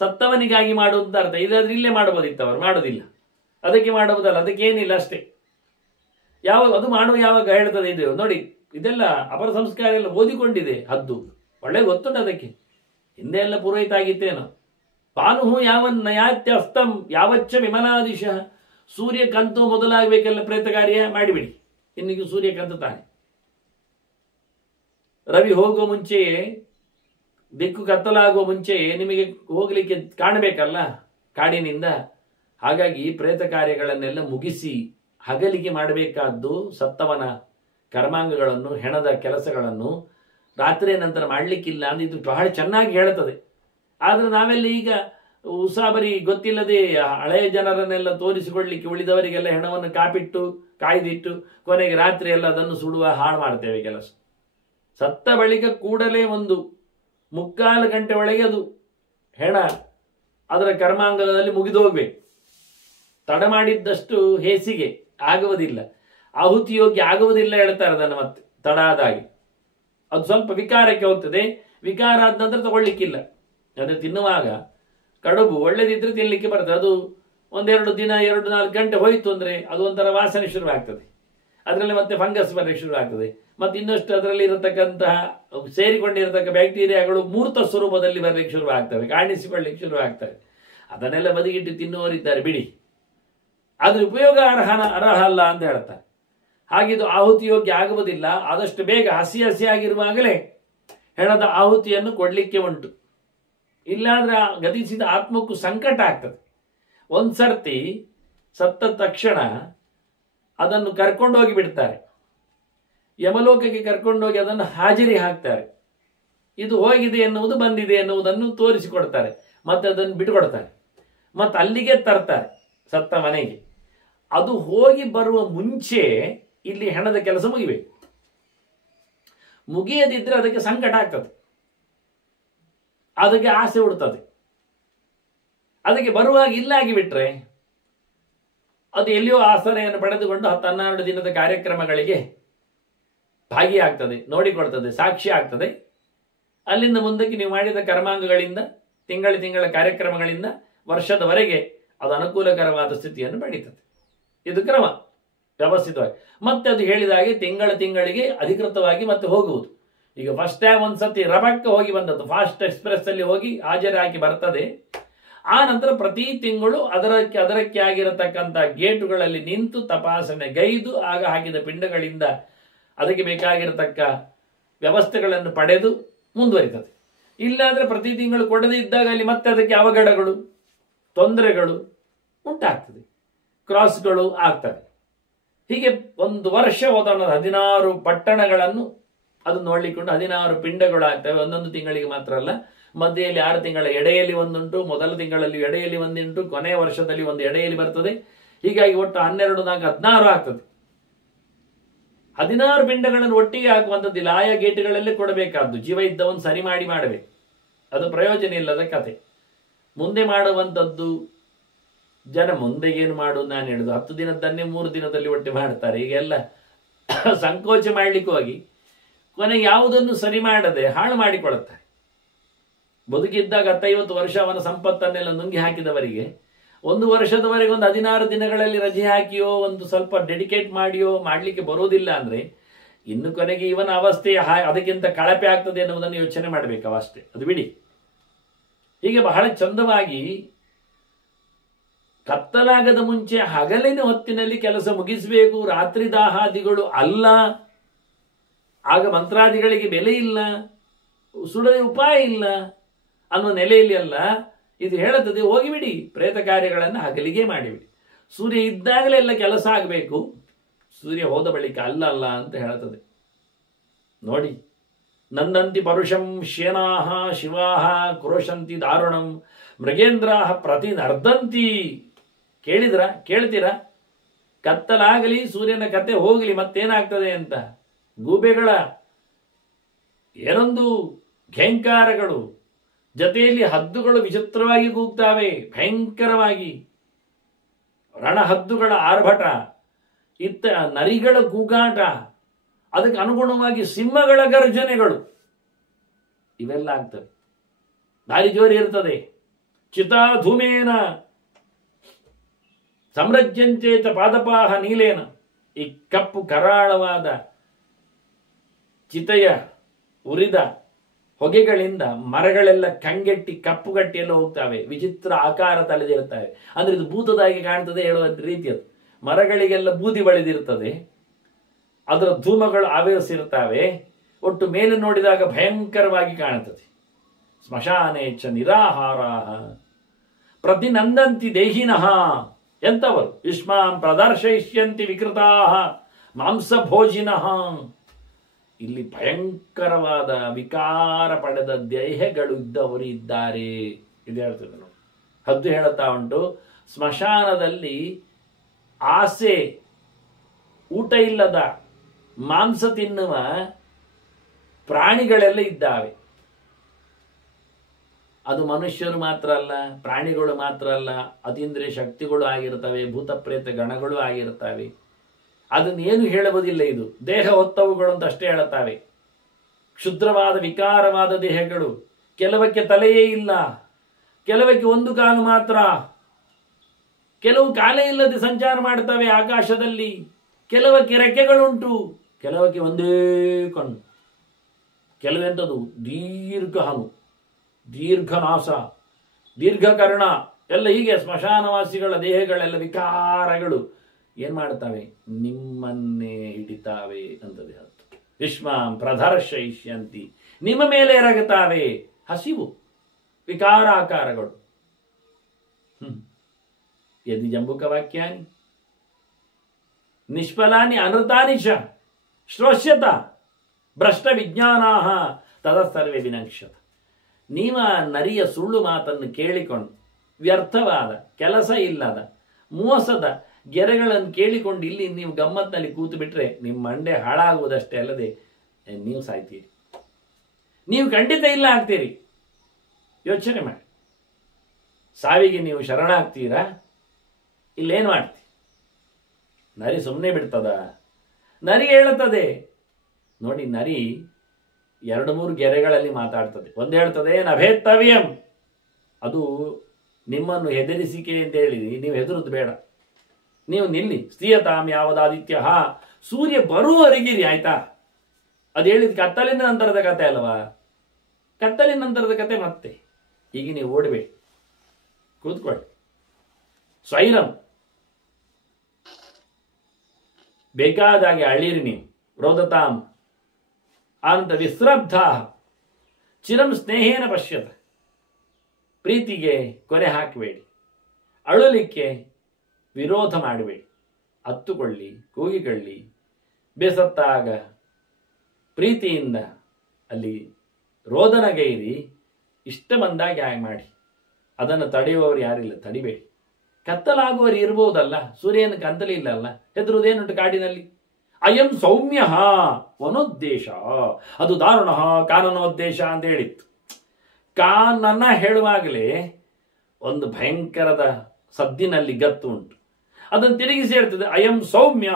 ಸತ್ತವನಿಗಾಗಿ ಮಾಡುವಂತ ಅರ್ಥ. ಇದಾದ್ರೆ ಇಲ್ಲೇ ಮಾಡಬಹುದಿತ್ತು, ಅವರು ಮಾಡೋದಿಲ್ಲ. ಅದಕ್ಕೆ ಮಾಡುವುದಲ್ಲ, ಅದಕ್ಕೇನಿಲ್ಲ ಅಷ್ಟೇ. ಅದು ಮಾಡುವ ಯಾವಾಗ ಹೇಳ್ತದೆ ಇದು ನೋಡಿ. ಇದೆಲ್ಲ ಅಪರ ಸಂಸ್ಕಾರ ಎಲ್ಲ ಓದಿಕೊಂಡಿದೆ. ಹದ್ದು ಒಳ್ಳೆ ಗೊತ್ತುಂಟು ಅದಕ್ಕೆ. ಹಿಂದೆ ಎಲ್ಲ ಪುರೋಹಿತ ಆಗಿತ್ತೇನೋ. ಪಾನುಹು ಯಾವನ್ನ ಯಾತ್ಯಸ್ತಂ ಯಾವಚ್ಚ ವಿಮನಾದಿಶ. ಸೂರ್ಯಕಂತು ಮೊದಲಾಗಬೇಕೆಲ್ಲ ಪ್ರೇತ ಕಾರ್ಯ ಮಾಡಿಬಿಡಿ. ಇನ್ನೀಗ ಸೂರ್ಯಕಂತು ತಾನೆ. ರವಿ ಹೋಗುವ ಮುಂಚೆಯೇ, ದಿಕ್ಕು ಕತ್ತಲಾಗುವ ಮುಂಚೆಯೇ ನಿಮಗೆ ಹೋಗಲಿಕ್ಕೆ ಕಾಣಬೇಕಲ್ಲ ಕಾಡಿನಿಂದ. ಹಾಗಾಗಿ ಪ್ರೇತ ಕಾರ್ಯಗಳನ್ನೆಲ್ಲ ಮುಗಿಸಿ ಹಗಲಿಗೆ ಮಾಡಬೇಕಾದ್ದು ಸತ್ತವನ ಕರ್ಮಾಂಗಗಳನ್ನು, ಹೆಣದ ಕೆಲಸಗಳನ್ನು ರಾತ್ರಿಯ ನಂತರ ಮಾಡಲಿಕ್ಕಿಲ್ಲ ಅಂದ್ರೆ ಇದು ಬಹಳ ಚೆನ್ನಾಗಿ ಹೇಳುತ್ತದೆ. ಆದರೆ ನಾವೆಲ್ಲ ಈಗ ಉಸಾಬರಿ ಗೊತ್ತಿಲ್ಲದೆ ಹಳೆಯ ಜನರನ್ನೆಲ್ಲ ತೋರಿಸಿಕೊಳ್ಳಲಿಕ್ಕೆ ಉಳಿದವರಿಗೆಲ್ಲ ಹೆಣವನ್ನು ಕಾಪಿಟ್ಟು ಕಾಯ್ದಿಟ್ಟು ಕೊನೆಗೆ ರಾತ್ರಿ ಎಲ್ಲ ಅದನ್ನು ಸುಡುವ ಹಾಳು ಮಾಡ್ತೇವೆ ಕೆಲಸ. ಸತ್ತ ಬಳಿಕ ಕೂಡಲೇ 1.25 ಗಂಟೆ ಒಳಗೆ ಅದು ಹೆಣ ಅದರ ಕರ್ಮಾಂಗದಲ್ಲಿ ಮುಗಿದು ಹೋಗ್ಬೇಕು. ತಡ ಮಾಡಿದ್ದಷ್ಟು ಹೇಸಿಗೆ ಆಗುವುದಿಲ್ಲ, ಆಹುತಿ ಯೋಗ್ಯ ಆಗುವುದಿಲ್ಲ ಹೇಳ್ತಾರೆ ಅದನ್ನು. ಮತ್ತೆ ತಡ ಆದಾಗಿ ಅದು ಸ್ವಲ್ಪ ವಿಕಾರಕ್ಕೆ ಹೋಗ್ತದೆ. ವಿಕಾರ ಆದ ನಂತರ ತಗೊಳ್ಳಿಕ್ಕಿಲ್ಲ. ಅಂದರೆ ತಿನ್ನುವಾಗ ಕಡುಬು ಒಳ್ಳೆದಿದ್ರೆ ತಿನ್ನಲಿಕ್ಕೆ ಬರ್ತದೆ. ಅದು 1-2 ದಿನ 2-4 ಗಂಟೆ ಹೋಯಿತು ಅಂದರೆ ಅದು ಒಂಥರ ವಾಸನೆ ಶುರುವಾಗ್ತದೆ. ಅದರಲ್ಲಿ ಮತ್ತೆ ಫಂಗಸ್ ಬರಲಿಕ್ಕೆ ಶುರು ಆಗ್ತದೆ. ಮತ್ತೆ ಇನ್ನಷ್ಟು ಅದರಲ್ಲಿ ಇರತಕ್ಕಂತಹ ಸೇರಿಕೊಂಡಿರತಕ್ಕ ಬ್ಯಾಕ್ಟೀರಿಯಾಗಳು ಮೂರ್ತ ಸ್ವರೂಪದಲ್ಲಿ ಬರಲಿಕ್ಕೆ ಶುರು ಆಗ್ತವೆ, ಕಾಣಿಸಿಕೊಳ್ಳಿಕ್ಕೆ ಶುರು ಆಗ್ತವೆ. ಅದನ್ನೆಲ್ಲ ಬದಿಗಿಟ್ಟು ತಿನ್ನುವರಿದ್ದಾರೆ ಬಿಡಿ. ಆದ್ರೆ ಉಪಯೋಗ ಅರ್ಹ ಅಲ್ಲ ಅಂತ ಹೇಳ್ತಾರೆ. ಹಾಗಿದು ಆಹುತಿ ಯೋಗ್ಯ ಆಗುವುದಿಲ್ಲ. ಆದಷ್ಟು ಬೇಗ ಹಸಿ ಹಸಿಯಾಗಿರುವಾಗಲೇ ಹೆಣದ ಆಹುತಿಯನ್ನು ಕೊಡ್ಲಿಕ್ಕೆ ಉಂಟು. ಇಲ್ಲಾಂದ್ರೆ ಗತಿಸಿದ ಆತ್ಮಕ್ಕೂ ಸಂಕಟ ಆಗ್ತದೆ. ಒಂದ್ಸರ್ತಿ ಸತ್ತ ತಕ್ಷಣ ಅದನ್ನು ಕರ್ಕೊಂಡು ಹೋಗಿ ಬಿಡ್ತಾರೆ. ಯಮಲೋಕಕ್ಕೆ ಕರ್ಕೊಂಡೋಗಿ ಅದನ್ನು ಹಾಜರಿ ಹಾಕ್ತಾರೆ. ಇದು ಹೋಗಿದೆ ಎನ್ನುವುದು ಬಂದಿದೆ ಎನ್ನುವುದನ್ನು ತೋರಿಸಿಕೊಡ್ತಾರೆ. ಮತ್ತೆ ಅದನ್ನು ಬಿಟ್ಟುಕೊಡ್ತಾರೆ. ಮತ್ತೆ ಅಲ್ಲಿಗೆ ತರ್ತಾರೆ ಸತ್ತ ಮನೆಗೆ. ಅದು ಹೋಗಿ ಬರುವ ಮುಂಚೆ ಇಲ್ಲಿ ಹೆಣದ ಕೆಲಸ ಮುಗಿಬೇಕು. ಮುಗಿಯದಿದ್ರೆ ಅದಕ್ಕೆ ಸಂಕಟ ಆಗ್ತದೆ, ಅದಕ್ಕೆ ಆಸೆ ಉಡ್ತದೆ. ಅದಕ್ಕೆ ಬರುವಾಗ ಇಲ್ಲಾಗಿ ಬಿಟ್ರೆ ಅದು ಎಲ್ಲಿಯೋ ಆಸರೆಯನ್ನು ಪಡೆದುಕೊಂಡು 10-12 ದಿನದ ಕಾರ್ಯಕ್ರಮಗಳಿಗೆ ಭಾಗಿಯಾಗ್ತದೆ, ನೋಡಿಕೊಳ್ತದೆ, ಸಾಕ್ಷಿ ಆಗ್ತದೆ. ಅಲ್ಲಿಂದ ಮುಂದಕ್ಕೆ ನೀವು ಮಾಡಿದ ಕರ್ಮಾಂಗಗಳಿಂದ, ತಿಂಗಳ ಕಾರ್ಯಕ್ರಮಗಳಿಂದ ವರ್ಷದವರೆಗೆ ಅದು ಅನುಕೂಲಕರವಾದ ಸ್ಥಿತಿಯನ್ನು ಪಡೀತದೆ. ಇದು ಕ್ರಮ. ವ್ಯವಸ್ಥಿತವಾಗಿ. ಮತ್ತೆ ಅದು ಹೇಳಿದ ಹಾಗೆ ತಿಂಗಳಿಗೆ ಅಧಿಕೃತವಾಗಿ ಮತ್ತೆ ಹೋಗುವುದು. ಈಗ ಫಸ್ಟ್ ಟೈಮ್ ಒಂದ್ಸತಿ ರಬಕ್ಕೆ ಹೋಗಿ ಬಂದದ್ದು, ಫಾಸ್ಟ್ ಎಕ್ಸ್ಪ್ರೆಸ್ ಅಲ್ಲಿ ಹೋಗಿ ಹಾಜರಾಗಿ ಬರ್ತದೆ. ಆ ನಂತರ ಪ್ರತಿ ತಿಂಗಳು ಅದರಕ್ಕೆ ಆಗಿರತಕ್ಕಂಥ ಗೇಟುಗಳಲ್ಲಿ ನಿಂತು ತಪಾಸಣೆ ಗೈದು ಆಗ ಹಾಕಿದ ಪಿಂಡಗಳಿಂದ ಅದಕ್ಕೆ ಬೇಕಾಗಿರತಕ್ಕ ವ್ಯವಸ್ಥೆಗಳನ್ನು ಪಡೆದು ಮುಂದುವರಿತದೆ. ಇಲ್ಲಾಂದ್ರೆ ಪ್ರತಿ ತಿಂಗಳು ಕೊಡದೇ ಇದ್ದಾಗ ಅಲ್ಲಿ ಮತ್ತೆ ಅದಕ್ಕೆ ಅವಘಡಗಳು, ತೊಂದರೆಗಳು ಉಂಟಾಗ್ತದೆ, ಕ್ರಾಸ್ಗಳು ಆಗ್ತವೆ. ಹೀಗೆ ಒಂದು ವರ್ಷ ಹೋದ 16 ಪಟ್ಟಣಗಳನ್ನು ಅದು ನೋಡ್ಲಿಕ್ಕೊಂಡು 16 ಪಿಂಡಗಳು ಆಗ್ತವೆ. ಒಂದೊಂದು ತಿಂಗಳಿಗೆ ಮಾತ್ರ ಅಲ್ಲ, ಮಧ್ಯೆಯಲ್ಲಿ 6 ತಿಂಗಳ ಎಡೆಯಲ್ಲಿ ಒಂದುಂಟು, ಮೊದಲ ತಿಂಗಳಲ್ಲಿ ಎಡೆಯಲ್ಲಿ ಒಂದುಂಟು, ಕೊನೆಯ ವರ್ಷದಲ್ಲಿ ಒಂದು ಎಡೆಯಲ್ಲಿ ಬರ್ತದೆ. ಹೀಗಾಗಿ ಒಟ್ಟು 12, 4, 16 ಆಗ್ತದೆ. 16 ಪಿಂಡಗಳನ್ನು ಒಟ್ಟಿಗೆ ಹಾಕುವಂಥದ್ದಿಲ್ಲ, ಆಯಾ ಗೇಟ್ಗಳಲ್ಲೇ ಕೊಡಬೇಕಾದ್ದು. ಜೀವ ಇದ್ದವನು ಸರಿ ಮಾಡಬೇಕು, ಅದು ಪ್ರಯೋಜನ ಇಲ್ಲದ ಕತೆ. ಮುಂದೆ ಮಾಡುವಂಥದ್ದು ಜನ ಮುಂದೆಗೇನು ಮಾಡುವುದು ನಾನು ಹೇಳುದು, 10 ದಿನದನ್ನೇ 3 ದಿನದಲ್ಲಿ ಒಟ್ಟೆ ಮಾಡ್ತಾರೆ. ಈಗೆಲ್ಲ ಸಂಕೋಚ ಮಾಡಲಿಕ್ಕೆ ಹೋಗಿ ಕೊನೆಗೆ ಯಾವುದನ್ನು ಸರಿ ಮಾಡದೆ ಹಾಳು ಮಾಡಿಕೊಳ್ಳುತ್ತಾರೆ. ಬದುಕಿದ್ದಾಗ 50 ವರ್ಷ ಅವನ ಸಂಪತ್ತನ್ನೆಲ್ಲ ನುಂಗಿ ಹಾಕಿದವರಿಗೆ 1 ವರ್ಷದವರೆಗೆ ಒಂದು 16 ದಿನಗಳಲ್ಲಿ ರಜೆ ಹಾಕಿಯೋ ಒಂದು ಸ್ವಲ್ಪ ಡೆಡಿಕೇಟ್ ಮಾಡಿಯೋ ಮಾಡಲಿಕ್ಕೆ ಬರೋದಿಲ್ಲ ಅಂದ್ರೆ ಇನ್ನು ಕೊನೆಗೆ ಇವನ ಅವಸ್ಥೆ ಅದಕ್ಕಿಂತ ಕಳಪೆ ಆಗ್ತದೆ ಎನ್ನುವುದನ್ನು ಯೋಚನೆ ಮಾಡಬೇಕವಷ್ಟೇ, ಅದು ಬಿಡಿ. ಹೀಗೆ ಬಹಳ ಚಂದವಾಗಿ ಕತ್ತಲಾಗದ ಮುಂಚೆ ಹಗಲಿನ ಹೊತ್ತಿನಲ್ಲಿ ಕೆಲಸ ಮುಗಿಸಬೇಕು. ರಾತ್ರಿ ದಾಹಾದಿಗಳು ಅಲ್ಲ, ಆಗ ಮಂತ್ರಾದಿಗಳಿಗೆ ಬೆಲೆ ಇಲ್ಲ, ಸುಡದೆ ಉಪಾಯ ಇಲ್ಲ ಅನ್ನುವ ನೆಲೆಯಲ್ಲಿ ಅಲ್ಲ ಇದು ಹೇಳುತ್ತದೆ. ಹೋಗಿಬಿಡಿ, ಪ್ರೇತ ಕಾರ್ಯಗಳನ್ನು ಹಗಲಿಗೆ ಮಾಡಿಬಿಡಿ. ಸೂರ್ಯ ಇದ್ದಾಗಲೇ ಎಲ್ಲ ಕೆಲಸ ಆಗಬೇಕು, ಸೂರ್ಯ ಹೋದ ಬಳಿಕ ಅಲ್ಲ ಅಂತ ಹೇಳುತ್ತದೆ. ನೋಡಿ, ನಂದಂತಿ ಪರುಷಂ ಶ್ಯೇನಾಹ ಶಿವಾಹ ಕ್ರೋಶಂತಿ ದಾರುಣಂ ಮೃಗೇಂದ್ರಾಹ ಪ್ರತಿ ನರ್ದಂತಿ. ಕೇಳ್ತೀರಾ? ಕತ್ತಲಾಗಲಿ, ಸೂರ್ಯನ ಕತೆ ಹೋಗಲಿ, ಮತ್ತೇನಾಗ್ತದೆ ಅಂತ ಗೂಬೆಗಳ ಏನೊಂದು ಘೇಂಕಾರಗಳು, ಜೊತೆಯಲ್ಲಿ ಹದ್ದುಗಳು ವಿಚಿತ್ರವಾಗಿ ಕೂಗ್ತಾವೆ, ಭಯಂಕರವಾಗಿ ರಣಹದ್ದುಗಳ ಆರ್ಭಟ, ಇತ್ತ ನರಿಗಳ ಕೂಗಾಟ, ಅದಕ್ಕೆ ಅನುಗುಣವಾಗಿ ಸಿಂಹಗಳ ಗರ್ಜನೆಗಳು, ಇವೆಲ್ಲ ಆಗ್ತವೆ. ಭಾರಿ ಜೋರಿ ಇರ್ತದೆ. ಚಿತಾ ಧೂಮೇನ ಸಂರಜ್ಯಂಚೇತ ಪಾದಪಾಹ ನೀಲೇನ. ಈ ಕಪ್ಪು ಕರಾಳವಾದ ಚಿತೆಯ ಉರಿದ ಹೊಗೆಗಳಿಂದ ಮರಗಳೆಲ್ಲ ಕಂಗೆಟ್ಟಿ ಕಪ್ಪುಗಟ್ಟಿ ಎಲ್ಲ ಹೋಗ್ತವೆ, ವಿಚಿತ್ರ ಆಕಾರ ತಳೆದಿರ್ತವೆ. ಅಂದ್ರೆ ಇದು ಭೂತದಾಗಿ ಕಾಣ್ತದೆ ಹೇಳುವ ರೀತಿ ಅದು. ಮರಗಳಿಗೆಲ್ಲ ಬೂದಿ ಬಳಿದಿರ್ತದೆ, ಅದರ ಧೂಮಗಳು ಆವರಿಸಿರ್ತವೆ. ಒಟ್ಟು ಮೇಲೆ ನೋಡಿದಾಗ ಭಯಂಕರವಾಗಿ ಕಾಣುತ್ತದೆ. ಸ್ಮಶಾನೇಚ್ಛ ನಿರಾಹಾರಾಹ ಪ್ರತಿನಂದಂತಿ ದೇಹಿನಃ. ಎಂತವರು? ಯುಷ್ಮಾಂ ಪ್ರದರ್ಶಯಿಷ್ಯಂತಿ ವಿಕೃತಾಹ ಮಾಂಸಭೋಜಿನಃ. ಇಲ್ಲಿ ಭಯಂಕರವಾದ ವಿಕಾರ ಪಡೆದ ದೇಹಗಳು ಇದ್ದವರು ಇದ್ದಾರೆ. ಇದು ಹೇಳ್ತದೆ ನೋಡಿ. ಹದ್ದು ಹೇಳುತ್ತಾ ಉಂಟು, ಸ್ಮಶಾನದಲ್ಲಿ ಆಸೆ, ಊಟ ಇಲ್ಲದ ಮಾಂಸ ತಿನ್ನುವ ಪ್ರಾಣಿಗಳೆಲ್ಲ ಇದ್ದಾವೆ. ಅದು ಮನುಷ್ಯರು ಮಾತ್ರ ಅಲ್ಲ, ಪ್ರಾಣಿಗಳು ಮಾತ್ರ ಅಲ್ಲ, ಅತೀಂದ್ರಿಯ ಶಕ್ತಿಗಳು ಆಗಿರ್ತವೆ, ಭೂತ ಪ್ರೇತ ಗಣಗಳು ಆಗಿರ್ತವೆ. ಅದನ್ನೇನು ಹೇಳುವುದಿಲ್ಲ. ಇದು ದೇಹ ಹೊತ್ತವುಗಳು ಅಂತ ಅಷ್ಟೇ ಹೇಳುತ್ತವೆ. ಕ್ಷುದ್ರವಾದ ವಿಕಾರವಾದ ದೇಹಗಳು. ಕೆಲವಕ್ಕೆ ತಲೆಯೇ ಇಲ್ಲ, ಕೆಲವಕ್ಕೆ ಒಂದು ಕಾಲು ಮಾತ್ರ, ಕೆಲವು ಕಾಲೇ ಇಲ್ಲದೆ ಸಂಚಾರ ಮಾಡ್ತವೆ ಆಕಾಶದಲ್ಲಿ, ಕೆಲವಕ್ಕೆ ರೆಕ್ಕೆಗಳುಂಟು, ಕೆಲವಕ್ಕೆ ಒಂದೇ ಕಣ್ಣು, ಕೆಲವೆಂಥದ್ದು ದೀರ್ಘ ಹನು, ದೀರ್ಘನಾಸ, ದೀರ್ಘಕರ್ಣ ಎಲ್ಲ. ಹೀಗೆ ಸ್ಮಶಾನವಾಸಿಗಳ ದೇಹಗಳೆಲ್ಲ ವಿಕಾರಗಳು ಏನ್ ಮಾಡ್ತವೆ? ನಿಮ್ಮನ್ನೇ ಹಿಡಿತಾವೆ ಅಂತದೆ. ವಿಶ್ವಾಂ ಪ್ರದರ್ಶಯಿಷ್ಯಂತಿ, ನಿಮ್ಮ ಮೇಲೆ ಎರಗುತ್ತಾವೆ. ಹಸಿವು, ವಿಕಾರ ಆಕಾರಗಳು. ಯದಿ ಜಂಬುಕ ವಾಕ್ಯಾನಿ ನಿಷ್ಫಲಾನಿ ಅನೃತಾನಿ ಚ ಶ್ರೋಷ್ಯತ ಭ್ರಷ್ಟ ವಿಜ್ಞಾನಾಹ ತದ ಸರ್ವೇ ವಿನಕ್ಷತ. ನೀವ ನರಿಯ ಸುಳ್ಳು ಮಾತನ್ನು ಕೇಳಿಕೊಂಡು ವ್ಯರ್ಥವಾದ, ಕೆಲಸ ಇಲ್ಲದ, ಮೋಸದ ಗೆರೆಗಳನ್ನು ಕೇಳಿಕೊಂಡು ಇಲ್ಲಿ ನೀವು ಗಮ್ಮತ್ನಲ್ಲಿ ಕೂತು ಬಿಟ್ರೆ ನಿಮ್ಮ ಮಂಡೆ ಹಾಳಾಗುವುದಷ್ಟೇ ಅಲ್ಲದೆ ನೀವು ಸಾಯ್ತೀರಿ. ನೀವು ಖಂಡಿತ ಇಲ್ಲ ಆಗ್ತೀರಿ. ಯೋಚನೆ ಮಾಡಿ. ಸಾವಿಗೆ ನೀವು ಶರಣಾಗ್ತೀರಾ? ಇಲ್ಲೇನು ಮಾಡ್ತೀರಿ? ನರಿ ಸುಮ್ಮನೆ ಬಿಡ್ತದ? ನರಿ ಹೇಳುತ್ತದೆ ನೋಡಿ. ನರಿ 2-3 ಗೆರೆಗಳಲ್ಲಿ ಮಾತಾಡ್ತದೆ. ಒಂದು ಹೇಳ್ತದೆ ನಭೇತ್ತವ್ಯಂ, ಅದು ನಿಮ್ಮನ್ನು ಹೆದರಿಸಿಕೆ ಅಂತ ಹೇಳಿ ನೀವು ಹೆದರುದು ಬೇಡ. ನೀವು ನಿಲ್ಲಿ. ಸ್ಥೀಯತಾಂ ಯಾವದಾದಿತ್ಯ, ಸೂರ್ಯ ಬರುವವರೆಗಿರಿ, ಆಯ್ತಾ? ಅದು ಹೇಳಿದ ಕತ್ತಲಿನ ನಂತರದ ಕತೆ ಅಲ್ವಾ? ಕತ್ತಲಿನ ನಂತರದ ಕತೆ ಮತ್ತೆ. ಈಗ ನೀವು ಓಡಬೇಡಿ, ಕೂತ್ಕೊಳ್ಳಿ. ಸ್ವೈರಂ, ಬೇಕಾದಾಗೆ ಅಳೀರಿ ನೀವು. ರೋದತಾಂ ಅಂತ ವಿಸ್ರಬ್ಧ ಚಿರಂ ಸ್ನೇಹೇನ ಪಶ್ಯತ, ಪ್ರೀತಿಗೆ ಕೊನೆ ಹಾಕಬೇಡಿ, ಅಳಲಿಕ್ಕೆ ವಿರೋಧ ಮಾಡಬೇಡಿ. ಹತ್ತುಕೊಳ್ಳಿ, ಕೂಗಿಕೊಳ್ಳಿ, ಬೇಸತ್ತಾಗ ಪ್ರೀತಿಯಿಂದ ಅಲ್ಲಿ ರೋದನಗೈರಿ, ಇಷ್ಟ ಬಂದಾಗ ಹಾಗೆ ಮಾಡಿ. ಅದನ್ನು ತಡೆಯುವವರು ಯಾರಿಲ್ಲ, ತಡಿಬೇಡಿ. ಕತ್ತಲಾಗುವವರು ಇರ್ಬೋದಲ್ಲ, ಸೂರ್ಯನ ಕತ್ತಲಿ ಇಲ್ಲ ಅಲ್ಲ, ಹೆದರುವುದೇನುಂಟು ಕಾಡಿನಲ್ಲಿ? ಅಯಂ ಸೌಮ್ಯ ವನೋದ್ದೇಶ, ಅದು ದಾರುಣ ಕಾನನೋದ್ದೇಶ ಅಂತ ಹೇಳಿತ್ತು. ಕಾನನ ಹೇಳುವಾಗಲೇ ಒಂದು ಭಯಂಕರದ ಸದ್ದಿನಲ್ಲಿ ಗತ್ತು ಉಂಟು. ಅದನ್ನು ತಿರುಗಿಸಿ ಹೇಳ್ತದೆ ಅಯಂ ಸೌಮ್ಯ,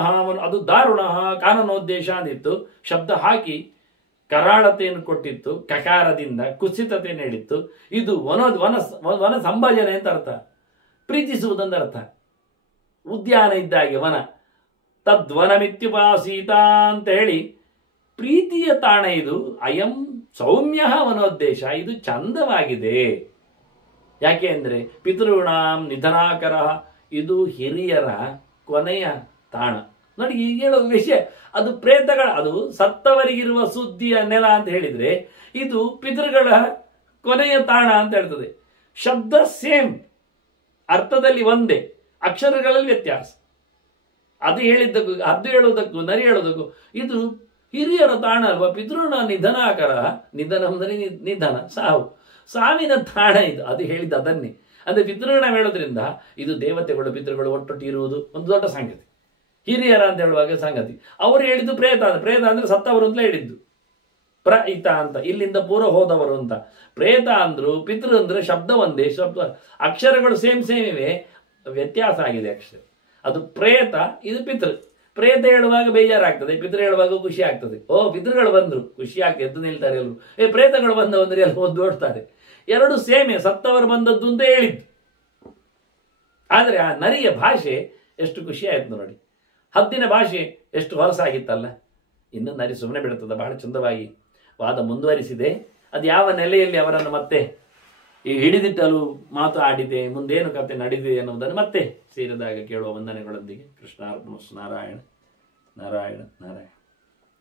ಅದು ದಾರುಣ ಕಾನನೋದ್ದೇಶ ಅಂದಿತ್ತು. ಶಬ್ದ ಹಾಕಿ ಕರಾಳತೆಯನ್ನು ಕೊಟ್ಟಿತ್ತು, ಕಕಾರದಿಂದ ಕುಸಿತತೆಯನ್ನು ಹೇಳಿತ್ತು. ಇದು ವನ ಸಂಭಾಜನೆ ಅಂತ ಅರ್ಥ, ಪ್ರೀತಿಸುವುದಂತ ಅರ್ಥ. ಉದ್ಯಾನ ಇದ್ದಾಗೆ ವನ, ತದ್ವನಮಿತ್ಯುಪಾಸೀತ ಅಂತ ಹೇಳಿ ಪ್ರೀತಿಯ ತಾಣ ಇದು. ಅಯಂ ಸೌಮ್ಯ ವನೋದ್ದೇಶ, ಇದು ಚಂದವಾಗಿದೆ. ಯಾಕೆ ಅಂದರೆ ಪಿತೃಣಾಂ ನಿಧನಾಕರ, ಇದು ಹಿರಿಯರ ಕೊನೆಯ ತಾಣ. ನೋಡಿ, ಈಗ ಹೇಳೋ ವಿಷಯ ಅದು ಪ್ರೇತಗಳ, ಅದು ಸತ್ತವರಿಗಿರುವ ಸುದ್ದಿಯ ನೆಲ ಅಂತ ಹೇಳಿದ್ರೆ, ಇದು ಪಿತೃಗಳ ಕೊನೆಯ ತಾಣ ಅಂತ ಹೇಳ್ತದೆ. ಶಬ್ದ ಸೇಮ್, ಅರ್ಥದಲ್ಲಿ ಒಂದೇ, ಅಕ್ಷರಗಳಲ್ಲಿ ವ್ಯತ್ಯಾಸ. ಅದು ಹೇಳಿದ್ದಕ್ಕೂ, ಅದು ಹೇಳೋದಕ್ಕೂ, ನರಿ ಹೇಳೋದಕ್ಕೂ ಇದು ಹಿರಿಯರ ತಾಣ ಅಲ್ವಾ? ಪಿತೃಣ ನಿಧನಾಕರ, ನಿಧನ ಅಂದರೆ ನಿಧನ, ಸಾವು, ಸಾವಿನ ತಾಣ ಇದು. ಅದು ಹೇಳಿದ್ದು ಅದನ್ನೇ. ಅಂದರೆ ಪಿತೃಣ ಹೇಳೋದ್ರಿಂದ ಇದು ದೇವತೆಗಳು ಪಿತೃಗಳು ಒಟ್ಟೊಟ್ಟು ಇರುವುದು ಒಂದು ದೊಡ್ಡ ಸಂಗತಿ. ಹಿರಿಯರ ಅಂತ ಹೇಳುವಾಗ ಸಂಗತಿ. ಅವರು ಹೇಳಿದ್ದು ಪ್ರೇತ, ಪ್ರೇತ ಅಂದ್ರೆ ಸತ್ತವರು ಅಂತ ಹೇಳಿದ್ದು. ಪ್ರಯಿತ ಅಂತ, ಇಲ್ಲಿಂದ ಪೂರ್ವ ಹೋದವರು ಅಂತ. ಪ್ರೇತ ಅಂದ್ರು, ಪಿತೃ ಅಂದ್ರೆ ಶಬ್ದ ಒಂದೇ, ಶಬ್ದ ಅಕ್ಷರಗಳು ಸೇಮ್ ಇವೆ, ವ್ಯತ್ಯಾಸ ಆಗಿದೆ ಅಕ್ಷರ. ಅದು ಪ್ರೇತ, ಇದು ಪಿತೃ. ಪ್ರೇತ ಹೇಳುವಾಗ ಬೇಜಾರಾಗ್ತದೆ, ಪಿತೃ ಹೇಳುವಾಗ ಖುಷಿ ಆಗ್ತದೆ. ಓ, ಪಿತೃಗಳು ಬಂದ್ರು, ಖುಷಿ ಆಗ್ತದೆ, ಎದ್ದು ನಿಲ್ತಾರೆ ಎಲ್ಲರೂ. ಪ್ರೇತಗಳು ಬಂದವಂದ್ರೆ ಎಲ್ಲ ಓಡ್ತಾರೆ. ಎರಡು ಸೇಮೆ, ಸತ್ತವರು ಬಂದದ್ದು ಅಂತ ಹೇಳಿದ್ದು. ಆದರೆ ಆ ನರಿಯ ಭಾಷೆ ಎಷ್ಟು ಖುಷಿ ಆಯ್ತು ನೋಡಿ. ಹದ್ದಿನ ಭಾಷೆ ಎಷ್ಟು ಹೊಲಸಾಗಿತ್ತಲ್ಲ. ಇನ್ನು ನರಿ ಸುಮ್ಮನೆ ಬಿಡುತ್ತದೆ. ಬಹಳ ಚಂದವಾಗಿ ವಾದ ಮುಂದುವರಿಸಿದೆ. ಅದು ಯಾವ ನೆಲೆಯಲ್ಲಿ ಅವರನ್ನು ಮತ್ತೆ ಈ ಹಿಡಿದಿಟ್ಟಲು ಮಾತು ಆಡಿದೆ, ಮುಂದೇನು ಕತೆ ನಡೆದಿದೆ ಎನ್ನುವುದನ್ನು ಮತ್ತೆ ಸೇರಿದಾಗ ಕೇಳುವ ವಂದನೆಗಳೊಂದಿಗೆ. ಕೃಷ್ಣಾರ್ಪಣಮಸ್ತು. ನಾರಾಯಣ ನಾರಾಯಣ ನಾರಾಯಣ.